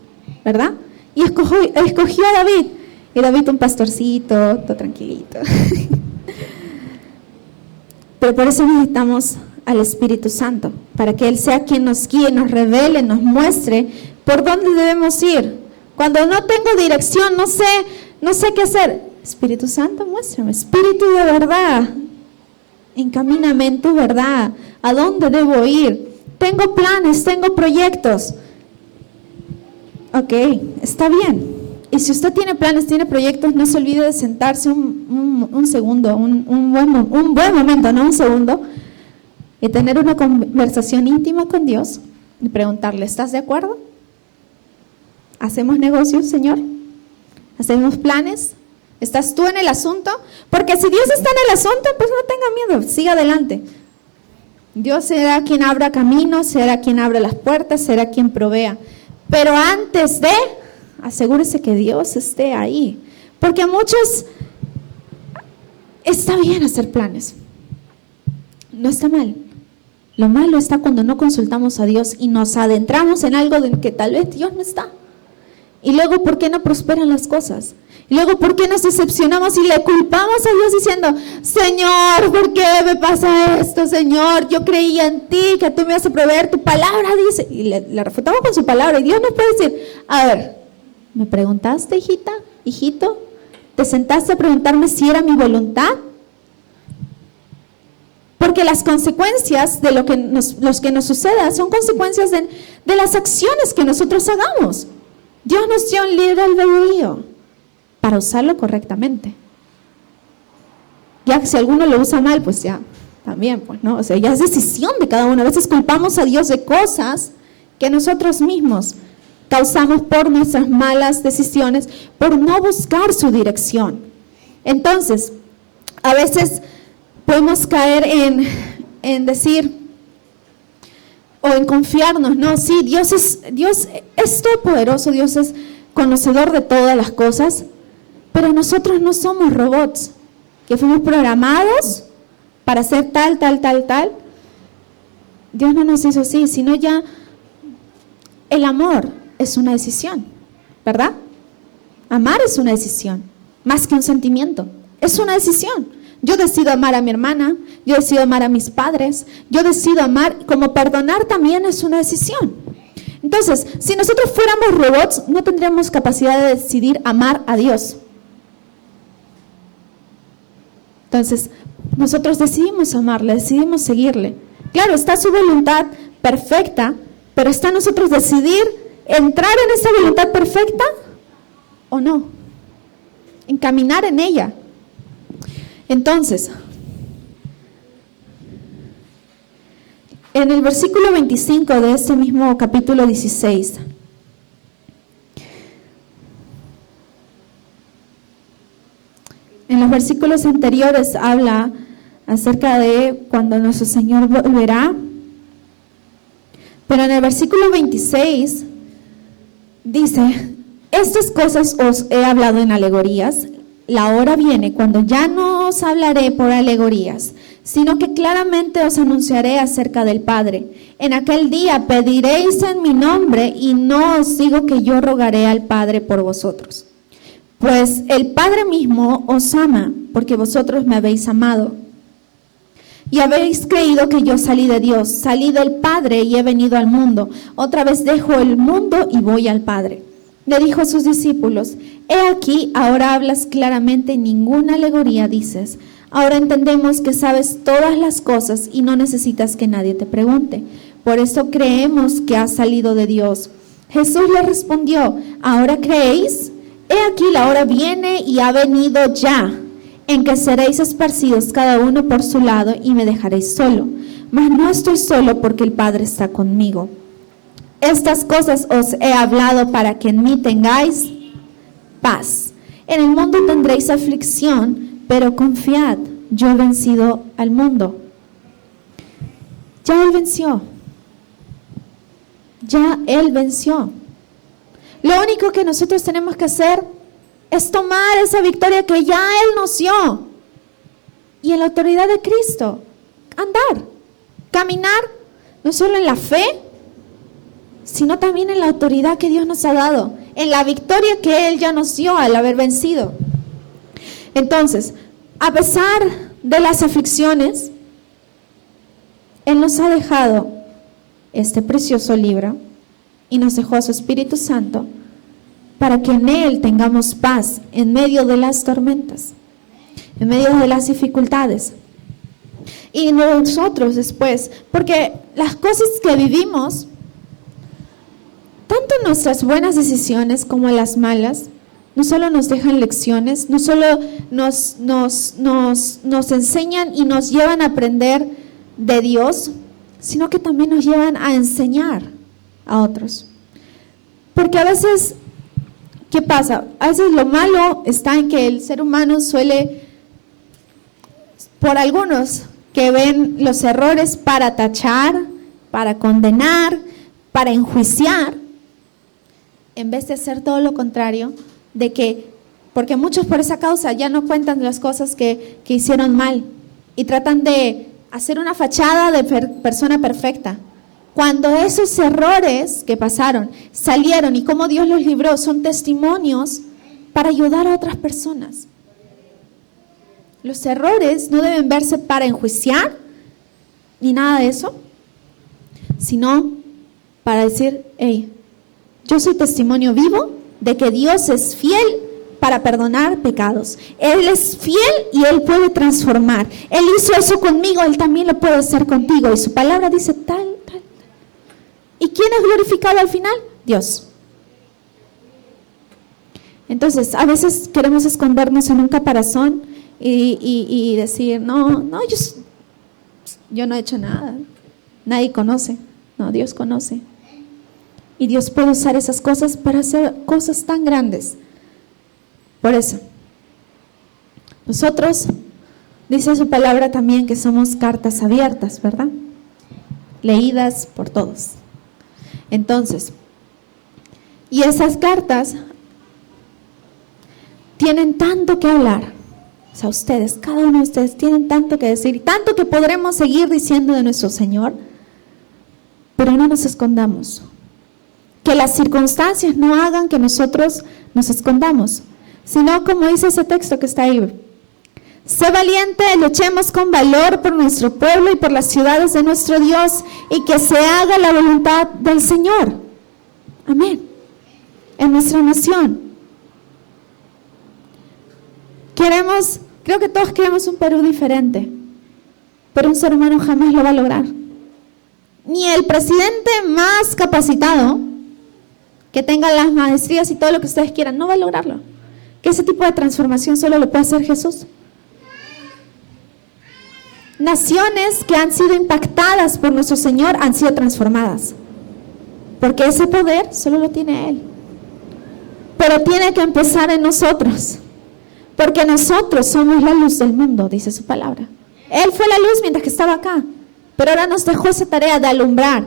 ¿verdad? Y escogió a David, y David un pastorcito, todo tranquilito. Pero por eso necesitamos al Espíritu Santo, para que Él sea quien nos guíe, nos revele, nos muestre por dónde debemos ir. Cuando no tengo dirección, no sé qué hacer. Espíritu Santo, muéstrame. Espíritu de verdad, encamíname en tu verdad. ¿A dónde debo ir? Tengo planes, tengo proyectos. Ok, está bien. Y si usted tiene planes, tiene proyectos, no se olvide de sentarse un segundo, un buen momento, no un segundo, y tener una conversación íntima con Dios y preguntarle, ¿estás de acuerdo? ¿Hacemos negocios, Señor? ¿Hacemos planes? ¿Estás tú en el asunto? Porque si Dios está en el asunto, pues no tenga miedo, siga adelante. Dios será quien abra caminos, será quien abra las puertas, será quien provea. Pero antes de, asegúrese que Dios esté ahí. Porque a muchos está bien hacer planes. No está mal. Lo malo está cuando no consultamos a Dios y nos adentramos en algo en que tal vez Dios no está. Y luego, ¿por qué no prosperan las cosas? Y luego, ¿por qué nos decepcionamos y le culpamos a Dios diciendo, Señor, ¿por qué me pasa esto, Señor? Yo creía en ti, que tú me vas a proveer, tu palabra dice. Y le refutamos con su palabra. Y Dios nos puede decir, a ver, ¿me preguntaste, hijita, hijito? ¿Te sentaste a preguntarme si era mi voluntad? Porque las consecuencias de lo que nos suceda son consecuencias de las acciones que nosotros hagamos. Dios nos dio un libre albedrío para usarlo correctamente. Ya que si alguno lo usa mal, pues ya, también, pues, ¿no? O sea, ya es decisión de cada uno. A veces culpamos a Dios de cosas que nosotros mismos causamos por nuestras malas decisiones, por no buscar su dirección. Entonces, a veces podemos caer en decir, o en confiarnos, no, sí, Dios es todopoderoso, Dios es conocedor de todas las cosas, pero nosotros no somos robots, que fuimos programados para hacer tal. Dios no nos hizo así, sino ya el amor es una decisión, ¿verdad? Amar es una decisión, más que un sentimiento, es una decisión. Yo decido amar a mi hermana, yo decido amar a mis padres, yo decido amar, como perdonar también es una decisión. Entonces, si nosotros fuéramos robots, no tendríamos capacidad de decidir amar a Dios. Entonces, nosotros decidimos amarle, decidimos seguirle. Claro, está su voluntad perfecta, pero está en nosotros decidir entrar en esa voluntad perfecta o no, encaminar en ella. Entonces, en el versículo 25 de este mismo capítulo 16, en los versículos anteriores habla acerca de cuando nuestro Señor volverá, pero en el versículo 26 dice, estas cosas os he hablado en alegorías. La hora viene cuando ya no os hablaré por alegorías, sino que claramente os anunciaré acerca del Padre. En aquel día pediréis en mi nombre y no os digo que yo rogaré al Padre por vosotros. Pues el Padre mismo os ama porque vosotros me habéis amado. Y habéis creído que yo salí de Dios, salí del Padre y he venido al mundo. Otra vez dejo el mundo y voy al Padre. Le dijo a sus discípulos, he aquí, ahora hablas claramente, ninguna alegoría dices. Ahora entendemos que sabes todas las cosas y no necesitas que nadie te pregunte. Por eso creemos que has salido de Dios. Jesús le respondió, ¿ahora creéis? He aquí, la hora viene y ha venido ya, en que seréis esparcidos cada uno por su lado y me dejaréis solo. Mas no estoy solo porque el Padre está conmigo. Estas cosas os he hablado para que en mí tengáis paz. En el mundo tendréis aflicción, pero confiad, yo he vencido al mundo. Ya Él venció. Ya Él venció. Lo único que nosotros tenemos que hacer es tomar esa victoria que ya Él nos dio. Y en la autoridad de Cristo, andar, caminar, no solo en la fe, sino también en la autoridad que Dios nos ha dado, en la victoria que Él ya nos dio al haber vencido. Entonces, a pesar de las aflicciones, Él nos ha dejado este precioso libro y nos dejó a su Espíritu Santo para que en Él tengamos paz en medio de las tormentas, en medio de las dificultades. Y nosotros después, porque las cosas que vivimos, tanto nuestras buenas decisiones como las malas, no solo nos dejan lecciones, no solo nos enseñan y nos llevan a aprender de Dios, sino que también nos llevan a enseñar a otros. Porque a veces, ¿qué pasa? A veces lo malo está en que el ser humano suele, por algunos que ven los errores para tachar, para condenar, para enjuiciar, en vez de hacer todo lo contrario, porque muchos por esa causa ya no cuentan las cosas que hicieron mal y tratan de hacer una fachada de persona perfecta. Cuando esos errores que pasaron salieron y cómo Dios los libró, son testimonios para ayudar a otras personas. Los errores no deben verse para enjuiciar ni nada de eso, sino para decir, hey, yo soy testimonio vivo de que Dios es fiel para perdonar pecados. Él es fiel y Él puede transformar. Él hizo eso conmigo, Él también lo puede hacer contigo. Y su palabra dice tal. ¿Y quién es glorificado al final? Dios. Entonces, a veces queremos escondernos en un caparazón y decir, no, yo no he hecho nada. Nadie conoce. No, Dios conoce. Y Dios puede usar esas cosas para hacer cosas tan grandes. Por eso, nosotros, dice su palabra también que somos cartas abiertas, ¿verdad? Leídas por todos. Entonces, y esas cartas tienen tanto que hablar. O sea, ustedes, cada uno de ustedes tienen tanto que decir, tanto que podremos seguir diciendo de nuestro Señor, pero no nos escondamos. Que las circunstancias no hagan que nosotros nos escondamos, sino como dice ese texto que está ahí. Sé valiente, luchemos con valor por nuestro pueblo y por las ciudades de nuestro Dios, y que se haga la voluntad del Señor. Amén. En nuestra nación. Creo que todos queremos un Perú diferente, pero un ser humano jamás lo va a lograr. Ni el presidente más capacitado, que tenga las maestrías y todo lo que ustedes quieran, no va a lograrlo. Que ese tipo de transformación solo lo puede hacer Jesús. Naciones que han sido impactadas por nuestro Señor han sido transformadas, porque ese poder solo lo tiene Él. Pero tiene que empezar en nosotros, porque nosotros somos la luz del mundo, dice su palabra. Él fue la luz mientras que estaba acá, pero ahora nos dejó esa tarea de alumbrar.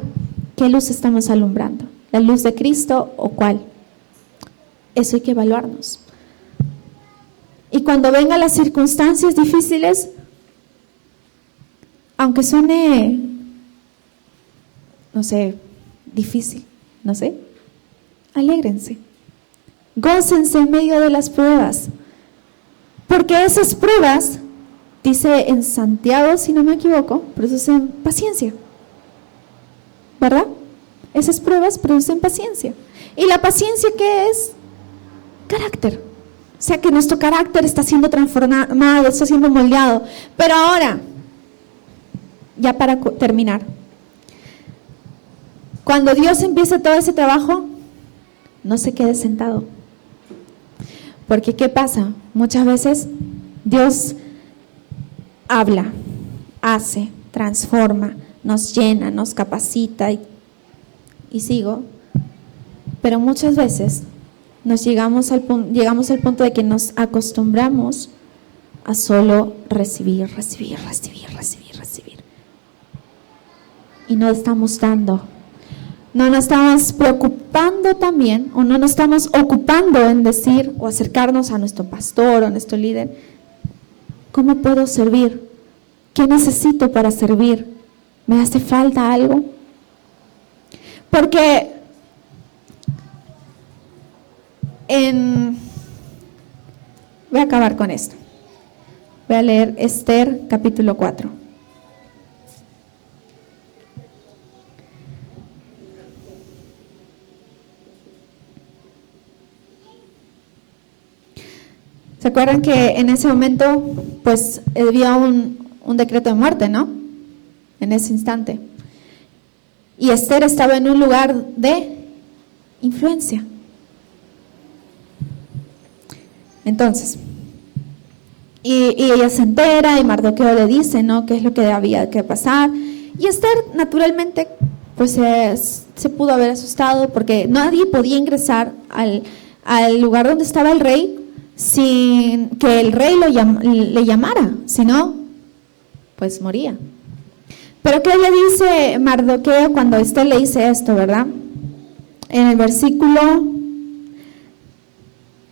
¿Qué luz estamos alumbrando? ¿La luz de Cristo o cuál? Eso hay que evaluarnos. Y cuando vengan las circunstancias difíciles, aunque suene, difícil, alégrense. Gócense en medio de las pruebas. Porque esas pruebas, dice en Santiago, si no me equivoco, producen paciencia. ¿Verdad? Esas pruebas producen paciencia. ¿Y la paciencia qué es? Carácter. O sea que nuestro carácter está siendo transformado, está siendo moldeado. Pero ahora, ya para terminar, cuando Dios empiece todo ese trabajo, no se quede sentado. Porque ¿qué pasa? Muchas veces Dios habla, hace, transforma, nos llena, nos capacita y sigo. Pero muchas veces llegamos al punto de que nos acostumbramos a solo recibir. Y no estamos dando. No nos estamos preocupando también, o no nos estamos ocupando en decir o acercarnos a nuestro pastor o a nuestro líder. ¿Cómo puedo servir? ¿Qué necesito para servir? ¿Me hace falta algo? Porque voy a acabar con esto. Voy a leer Esther capítulo 4. ¿Se acuerdan que en ese momento pues había un decreto de muerte, ¿no? En ese instante. Y Esther estaba en un lugar de influencia. Entonces, y ella se entera y Mardoqueo le dice, ¿no?, qué es lo que había que pasar. Y Esther, naturalmente, pues se pudo haber asustado porque nadie podía ingresar al lugar donde estaba el rey sin que el rey le llamara, si no, pues moría. Pero ¿qué le dice Mardoqueo cuando Esther le dice esto, verdad? En el versículo,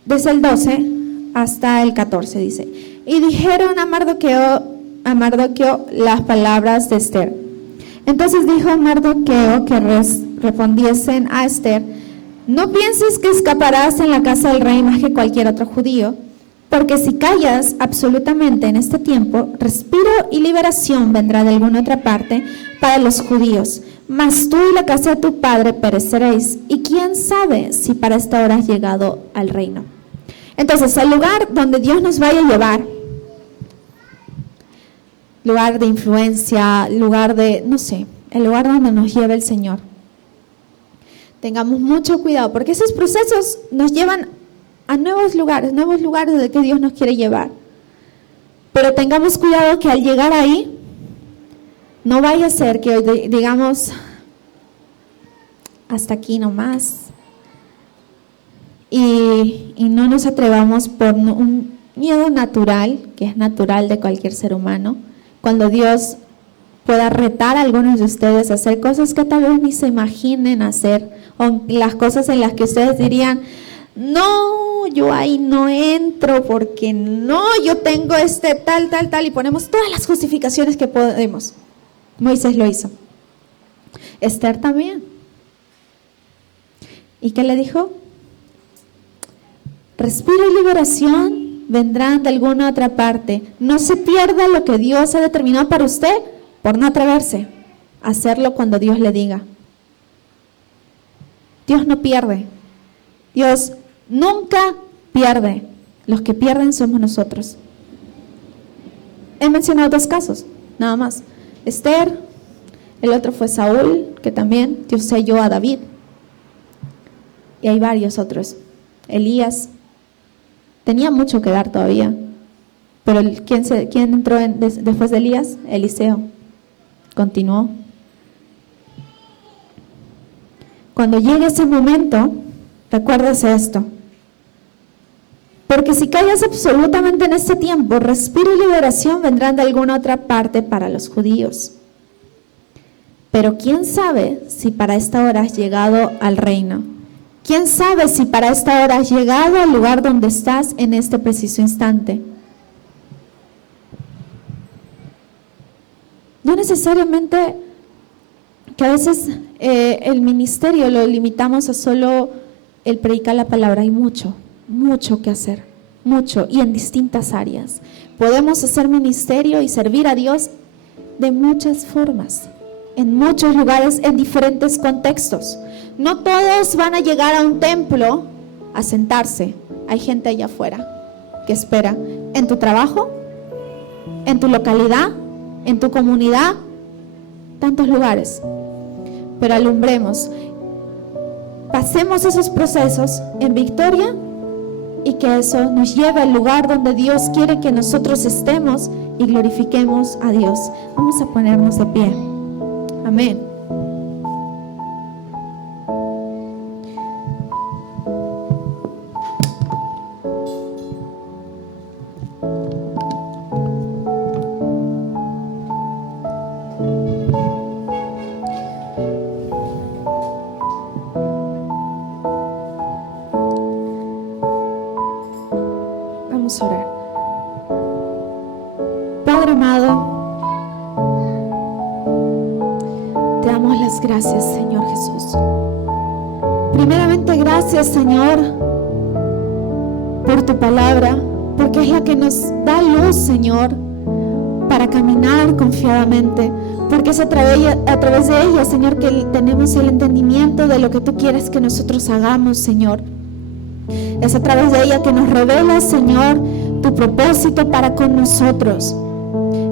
desde el 12 hasta el 14 dice: y dijeron a Mardoqueo las palabras de Esther. Entonces dijo Mardoqueo que respondiesen a Esther: no pienses que escaparás en la casa del rey más que cualquier otro judío, porque si callas absolutamente en este tiempo, respiro y liberación vendrá de alguna otra parte para los judíos, mas tú y la casa de tu padre pereceréis, y quién sabe si para esta hora has llegado al reino. Entonces, el lugar donde Dios nos vaya a llevar, lugar de influencia, lugar de, no sé, el lugar donde nos lleve el Señor. Tengamos mucho cuidado, porque esos procesos nos llevan a nuevos lugares de que Dios nos quiere llevar. Pero tengamos cuidado que al llegar ahí, no vaya a ser que hoy digamos, hasta aquí nomás, y no nos atrevamos por un miedo natural, que es natural de cualquier ser humano, cuando Dios pueda retar a algunos de ustedes a hacer cosas que tal vez ni se imaginen hacer, o las cosas en las que ustedes dirían, no, yo ahí no entro porque no, yo tengo tal, y ponemos todas las justificaciones que podemos. Moisés lo hizo. Esther también. ¿Y qué le dijo? Respiro y liberación vendrán de alguna otra parte. No se pierda lo que Dios ha determinado para usted por no atreverse a hacerlo cuando Dios le diga. Dios no pierde. Dios nunca pierde. Los que pierden somos nosotros. He mencionado 2 casos, nada más. Esther, el otro fue Saúl, que también Dios selló a David. Y hay varios otros. Elías. Tenía mucho que dar todavía. Pero ¿quién entró después de Elías? Eliseo. Continuó. Cuando llegue ese momento, recuérdese esto. Porque si callas absolutamente en este tiempo, respiro y liberación vendrán de alguna otra parte para los judíos. Pero ¿quién sabe si para esta hora has llegado al reino? ¿Quién sabe si para esta hora has llegado al lugar donde estás en este preciso instante? No necesariamente que a veces el ministerio lo limitamos a solo el predicar la palabra. Hay mucho que hacer, mucho, y en distintas áreas. Podemos hacer ministerio y servir a Dios de muchas formas, en muchos lugares, en diferentes contextos. No todos van a llegar a un templo a sentarse. Hay gente allá afuera que espera en tu trabajo, en tu localidad, en tu comunidad, tantos lugares. Pero alumbremos, pasemos esos procesos en victoria y que eso nos lleve al lugar donde Dios quiere que nosotros estemos y glorifiquemos a Dios. Vamos a ponernos de pie. Amén. Vamos a orar. Padre amado, te damos las gracias, Señor Jesús. Primeramente, gracias, Señor, por tu palabra, porque es la que nos da luz, Señor, para caminar confiadamente, porque es a través de ella, Señor, que tenemos el entendimiento de lo que tú quieres que nosotros hagamos, Señor. Es a través de ella que nos revela, Señor, tu propósito para con nosotros.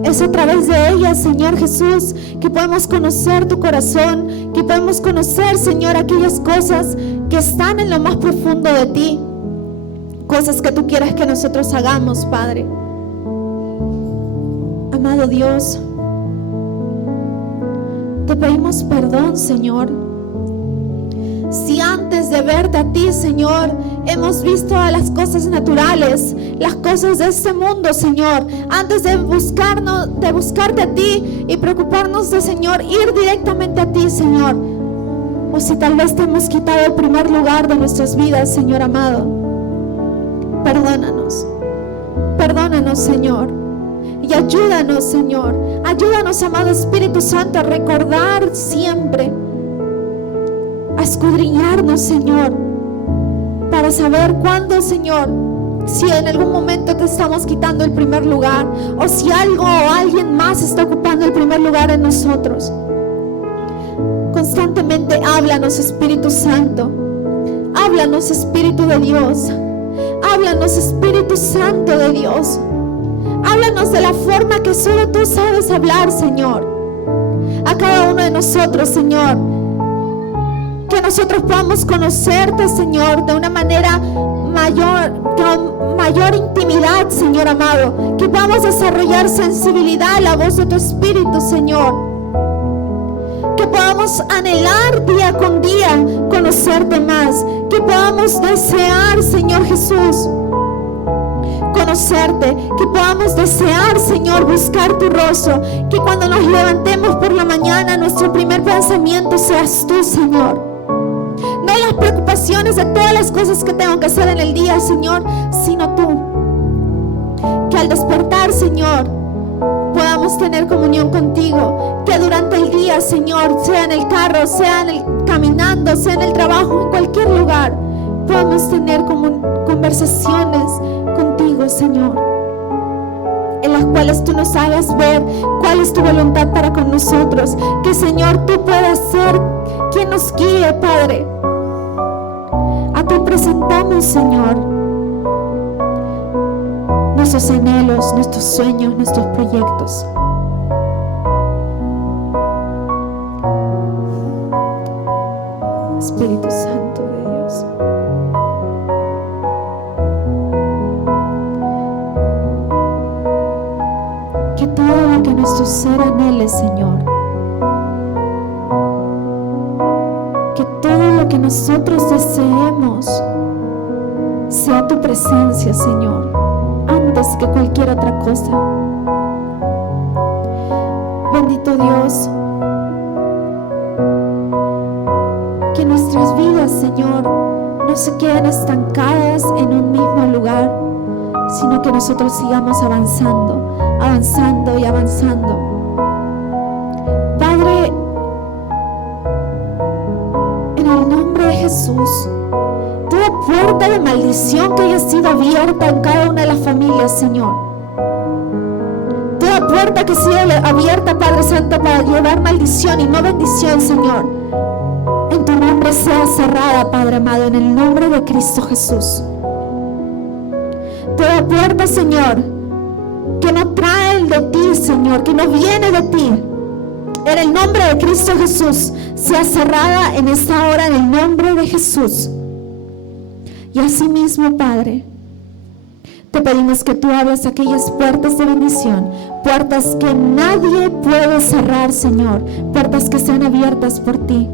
Es a través de ella, Señor Jesús, que podemos conocer tu corazón, que podemos conocer, Señor, aquellas cosas que están en lo más profundo de ti, cosas que tú quieres que nosotros hagamos, Padre. Amado Dios, te pedimos perdón, Señor, si antes de verte a ti, Señor, hemos visto a las cosas naturales, las cosas de este mundo, Señor, antes de buscarte a ti y preocuparnos de, Señor, ir directamente a ti, Señor. O si tal vez te hemos quitado el primer lugar de nuestras vidas, Señor amado. Perdónanos, Señor. Y ayúdanos, Señor. Ayúdanos, amado Espíritu Santo, a recordar siempre, a escudriñarnos, Señor, para saber cuándo, Señor, si en algún momento te estamos quitando el primer lugar, o si algo o alguien más está ocupando el primer lugar en nosotros. Constantemente háblanos, Espíritu Santo. Háblanos, Espíritu de Dios. Háblanos, Espíritu Santo de Dios. Háblanos de la forma que solo tú sabes hablar, Señor. A cada uno de nosotros, Señor. Que nosotros podamos conocerte, Señor, de una manera mayor, con mayor intimidad, Señor amado. Que podamos desarrollar sensibilidad a la voz de tu Espíritu, Señor. Que podamos anhelar día con día conocerte más. Que podamos desear, Señor Jesús, conocerte. Que podamos desear, Señor, buscar tu rostro. Que cuando nos levantemos por la mañana, nuestro primer pensamiento seas tú, Señor. No las preocupaciones de todas las cosas que tengo que hacer en el día, Señor, sino tú. Que al despertar, Señor, podamos tener comunión contigo. Que durante el día, Señor, sea en el carro, sea caminando, sea en el trabajo, en cualquier lugar, podamos tener conversaciones contigo, Señor, en las cuales tú nos hagas ver cuál es tu voluntad para con nosotros. Que, Señor, tú puedas ser quien nos guíe, Padre. A ti presentamos, Señor, nuestros anhelos, nuestros sueños, nuestros proyectos. Espíritu Santo de Dios. Que todo lo que nuestro ser anhele, Señor, que todo lo que nosotros deseemos sea tu presencia, Señor, antes que cualquier otra cosa. Bendito Dios, que nuestras vidas, Señor, no se queden estancadas en un mismo lugar, sino que nosotros sigamos avanzando, avanzando y avanzando. Padre, en el nombre de Jesús, toda puerta de maldición que haya sido abierta en cada una de las familias, Señor, toda puerta que sea abierta, Padre Santo, para llevar maldición y no bendición, Señor, en tu nombre sea cerrada, Padre amado, en el nombre de Cristo Jesús. Toda puerta, Señor, que no trae de ti, Señor, que no viene de ti, en el nombre de Cristo Jesús, sea cerrada en esta hora, en el nombre de Jesús. Y asimismo, Padre, te pedimos que tú abras aquellas puertas de bendición, puertas que nadie puede cerrar, Señor, puertas que sean abiertas por ti.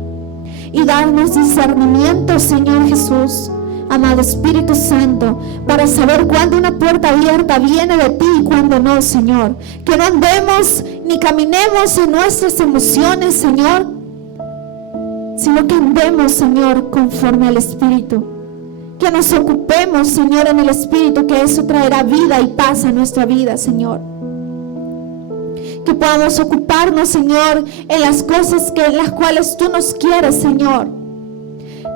Y darnos discernimiento, Señor Jesús, amado Espíritu Santo, para saber cuándo una puerta abierta viene de ti y cuándo no, Señor. Que no andemos ni caminemos en nuestras emociones, Señor, sino que andemos, Señor, conforme al Espíritu. Que nos ocupemos, Señor, en el Espíritu, que eso traerá vida y paz a nuestra vida, Señor. Que podamos ocuparnos, Señor, en las cosas en las cuales tú nos quieres, Señor.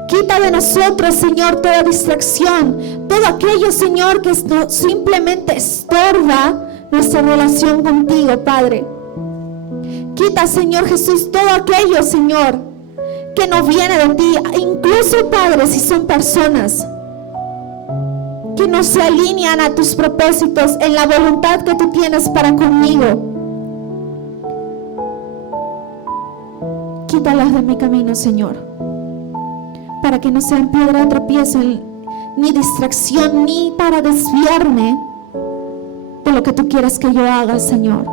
Quita de nosotros, Señor, toda distracción, todo aquello, Señor, que simplemente estorba nuestra relación contigo, Padre. Quita, Señor Jesús, todo aquello, Señor, que no viene de ti, incluso, Padre, si son personas que no se alinean a tus propósitos en la voluntad que tú tienes para conmigo. Quítalas de mi camino, Señor, para que no sean piedra de tropiezo, ni distracción, ni para desviarme de lo que tú quieras que yo haga, Señor.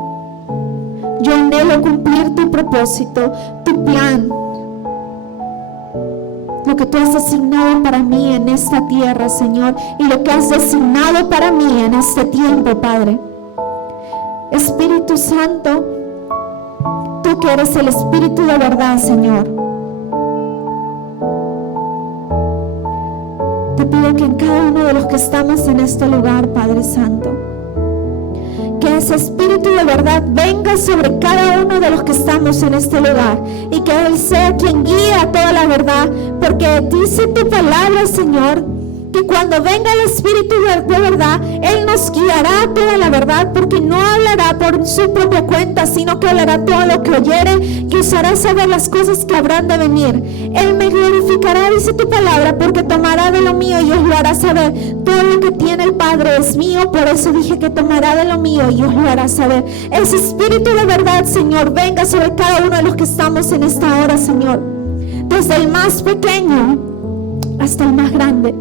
Yo anhelo cumplir tu propósito, tu plan, lo que tú has asignado para mí en esta tierra, Señor, y lo que has designado para mí en este tiempo, Padre. Espíritu Santo, tú que eres el Espíritu de verdad, Señor, te pido que en cada uno de los que estamos en este lugar, Padre Santo, que ese Espíritu de verdad venga sobre cada uno de los que estamos en este lugar y que Él sea quien guíe a toda la verdad, porque dice tu palabra, Señor, que que cuando venga el Espíritu de verdad, Él nos guiará a toda la verdad, porque no hablará por su propia cuenta, sino que hablará todo lo que oyere, que os hará saber las cosas que habrán de venir. Él me glorificará, dice tu palabra, porque tomará de lo mío y os lo hará saber. Todo lo que tiene el Padre es mío, por eso dije que tomará de lo mío y os lo hará saber. Ese Espíritu de verdad, Señor, venga sobre cada uno de los que estamos en esta hora, Señor, desde el más pequeño hasta el más grande.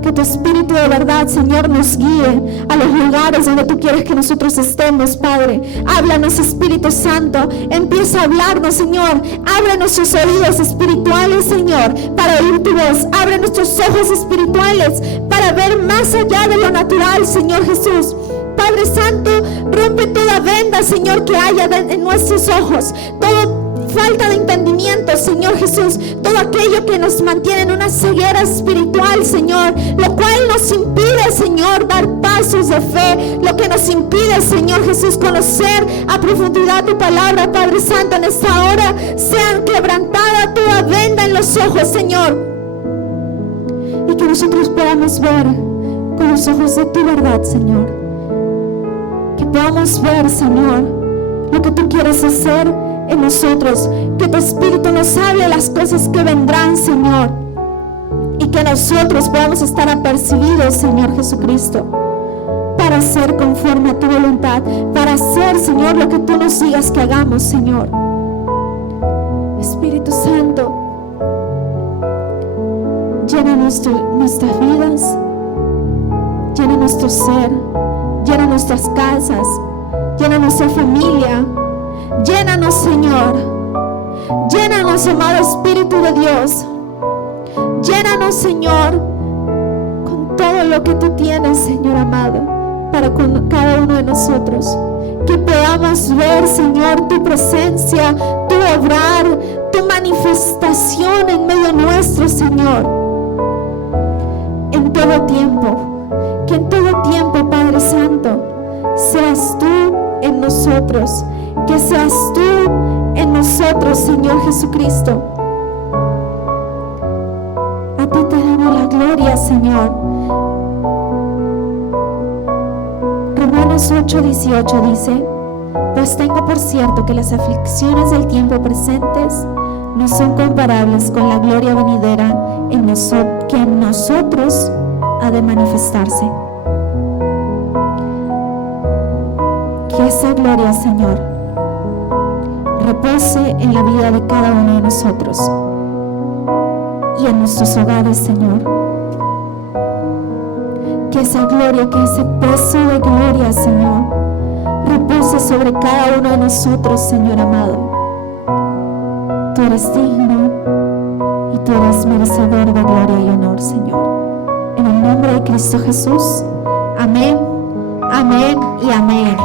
Que tu Espíritu de verdad, Señor, nos guíe a los lugares donde tú quieres que nosotros estemos, Padre. Háblanos, Espíritu Santo. Empieza a hablarnos, Señor. Abre nuestros oídos espirituales, Señor, para oír tu voz. Abre nuestros ojos espirituales para ver más allá de lo natural, Señor Jesús. Padre Santo, rompe toda venda, Señor, que haya en nuestros ojos. Toda falta de entendimiento, Señor Jesús, todo aquello que nos mantiene en una ceguera espiritual, Señor, lo cual nos impide, Señor, dar pasos de fe, lo que nos impide, Señor Jesús, conocer a profundidad tu palabra, Padre Santo, en esta hora sean quebrantada toda venda en los ojos, Señor, y que nosotros podamos ver con los ojos de tu verdad, Señor, que podamos ver, Señor, lo que tú quieres hacer en nosotros, que tu Espíritu nos hable las cosas que vendrán, Señor, y que nosotros podamos estar apercibidos, Señor Jesucristo, para hacer conforme a tu voluntad, para hacer, Señor, lo que tú nos digas que hagamos, Señor. Espíritu Santo, llena nuestras vidas, llena nuestro ser, llena nuestras casas, llena nuestra familia. Llénanos, Señor. Llénanos, amado Espíritu de Dios. Llénanos, Señor, con todo lo que tú tienes, Señor amado, para con cada uno de nosotros. Que podamos ver, Señor, tu presencia, tu obrar, tu manifestación en medio nuestro, Señor. En todo tiempo. Que en todo tiempo, Padre Santo, seas tú en nosotros. Que seas tú en nosotros, Señor Jesucristo. A ti te damos la gloria, Señor. Romanos 8:18 dice: pues tengo por cierto que las aflicciones del tiempo presentes no son comparables con la gloria venidera que en nosotros ha de manifestarse. Que esa gloria, Señor, repose en la vida de cada uno de nosotros y en nuestros hogares, Señor. Que esa gloria, que ese peso de gloria, Señor, repose sobre cada uno de nosotros, Señor amado. Tú eres digno y tú eres merecedor de gloria y honor, Señor. En el nombre de Cristo Jesús. Amén, amén y amén.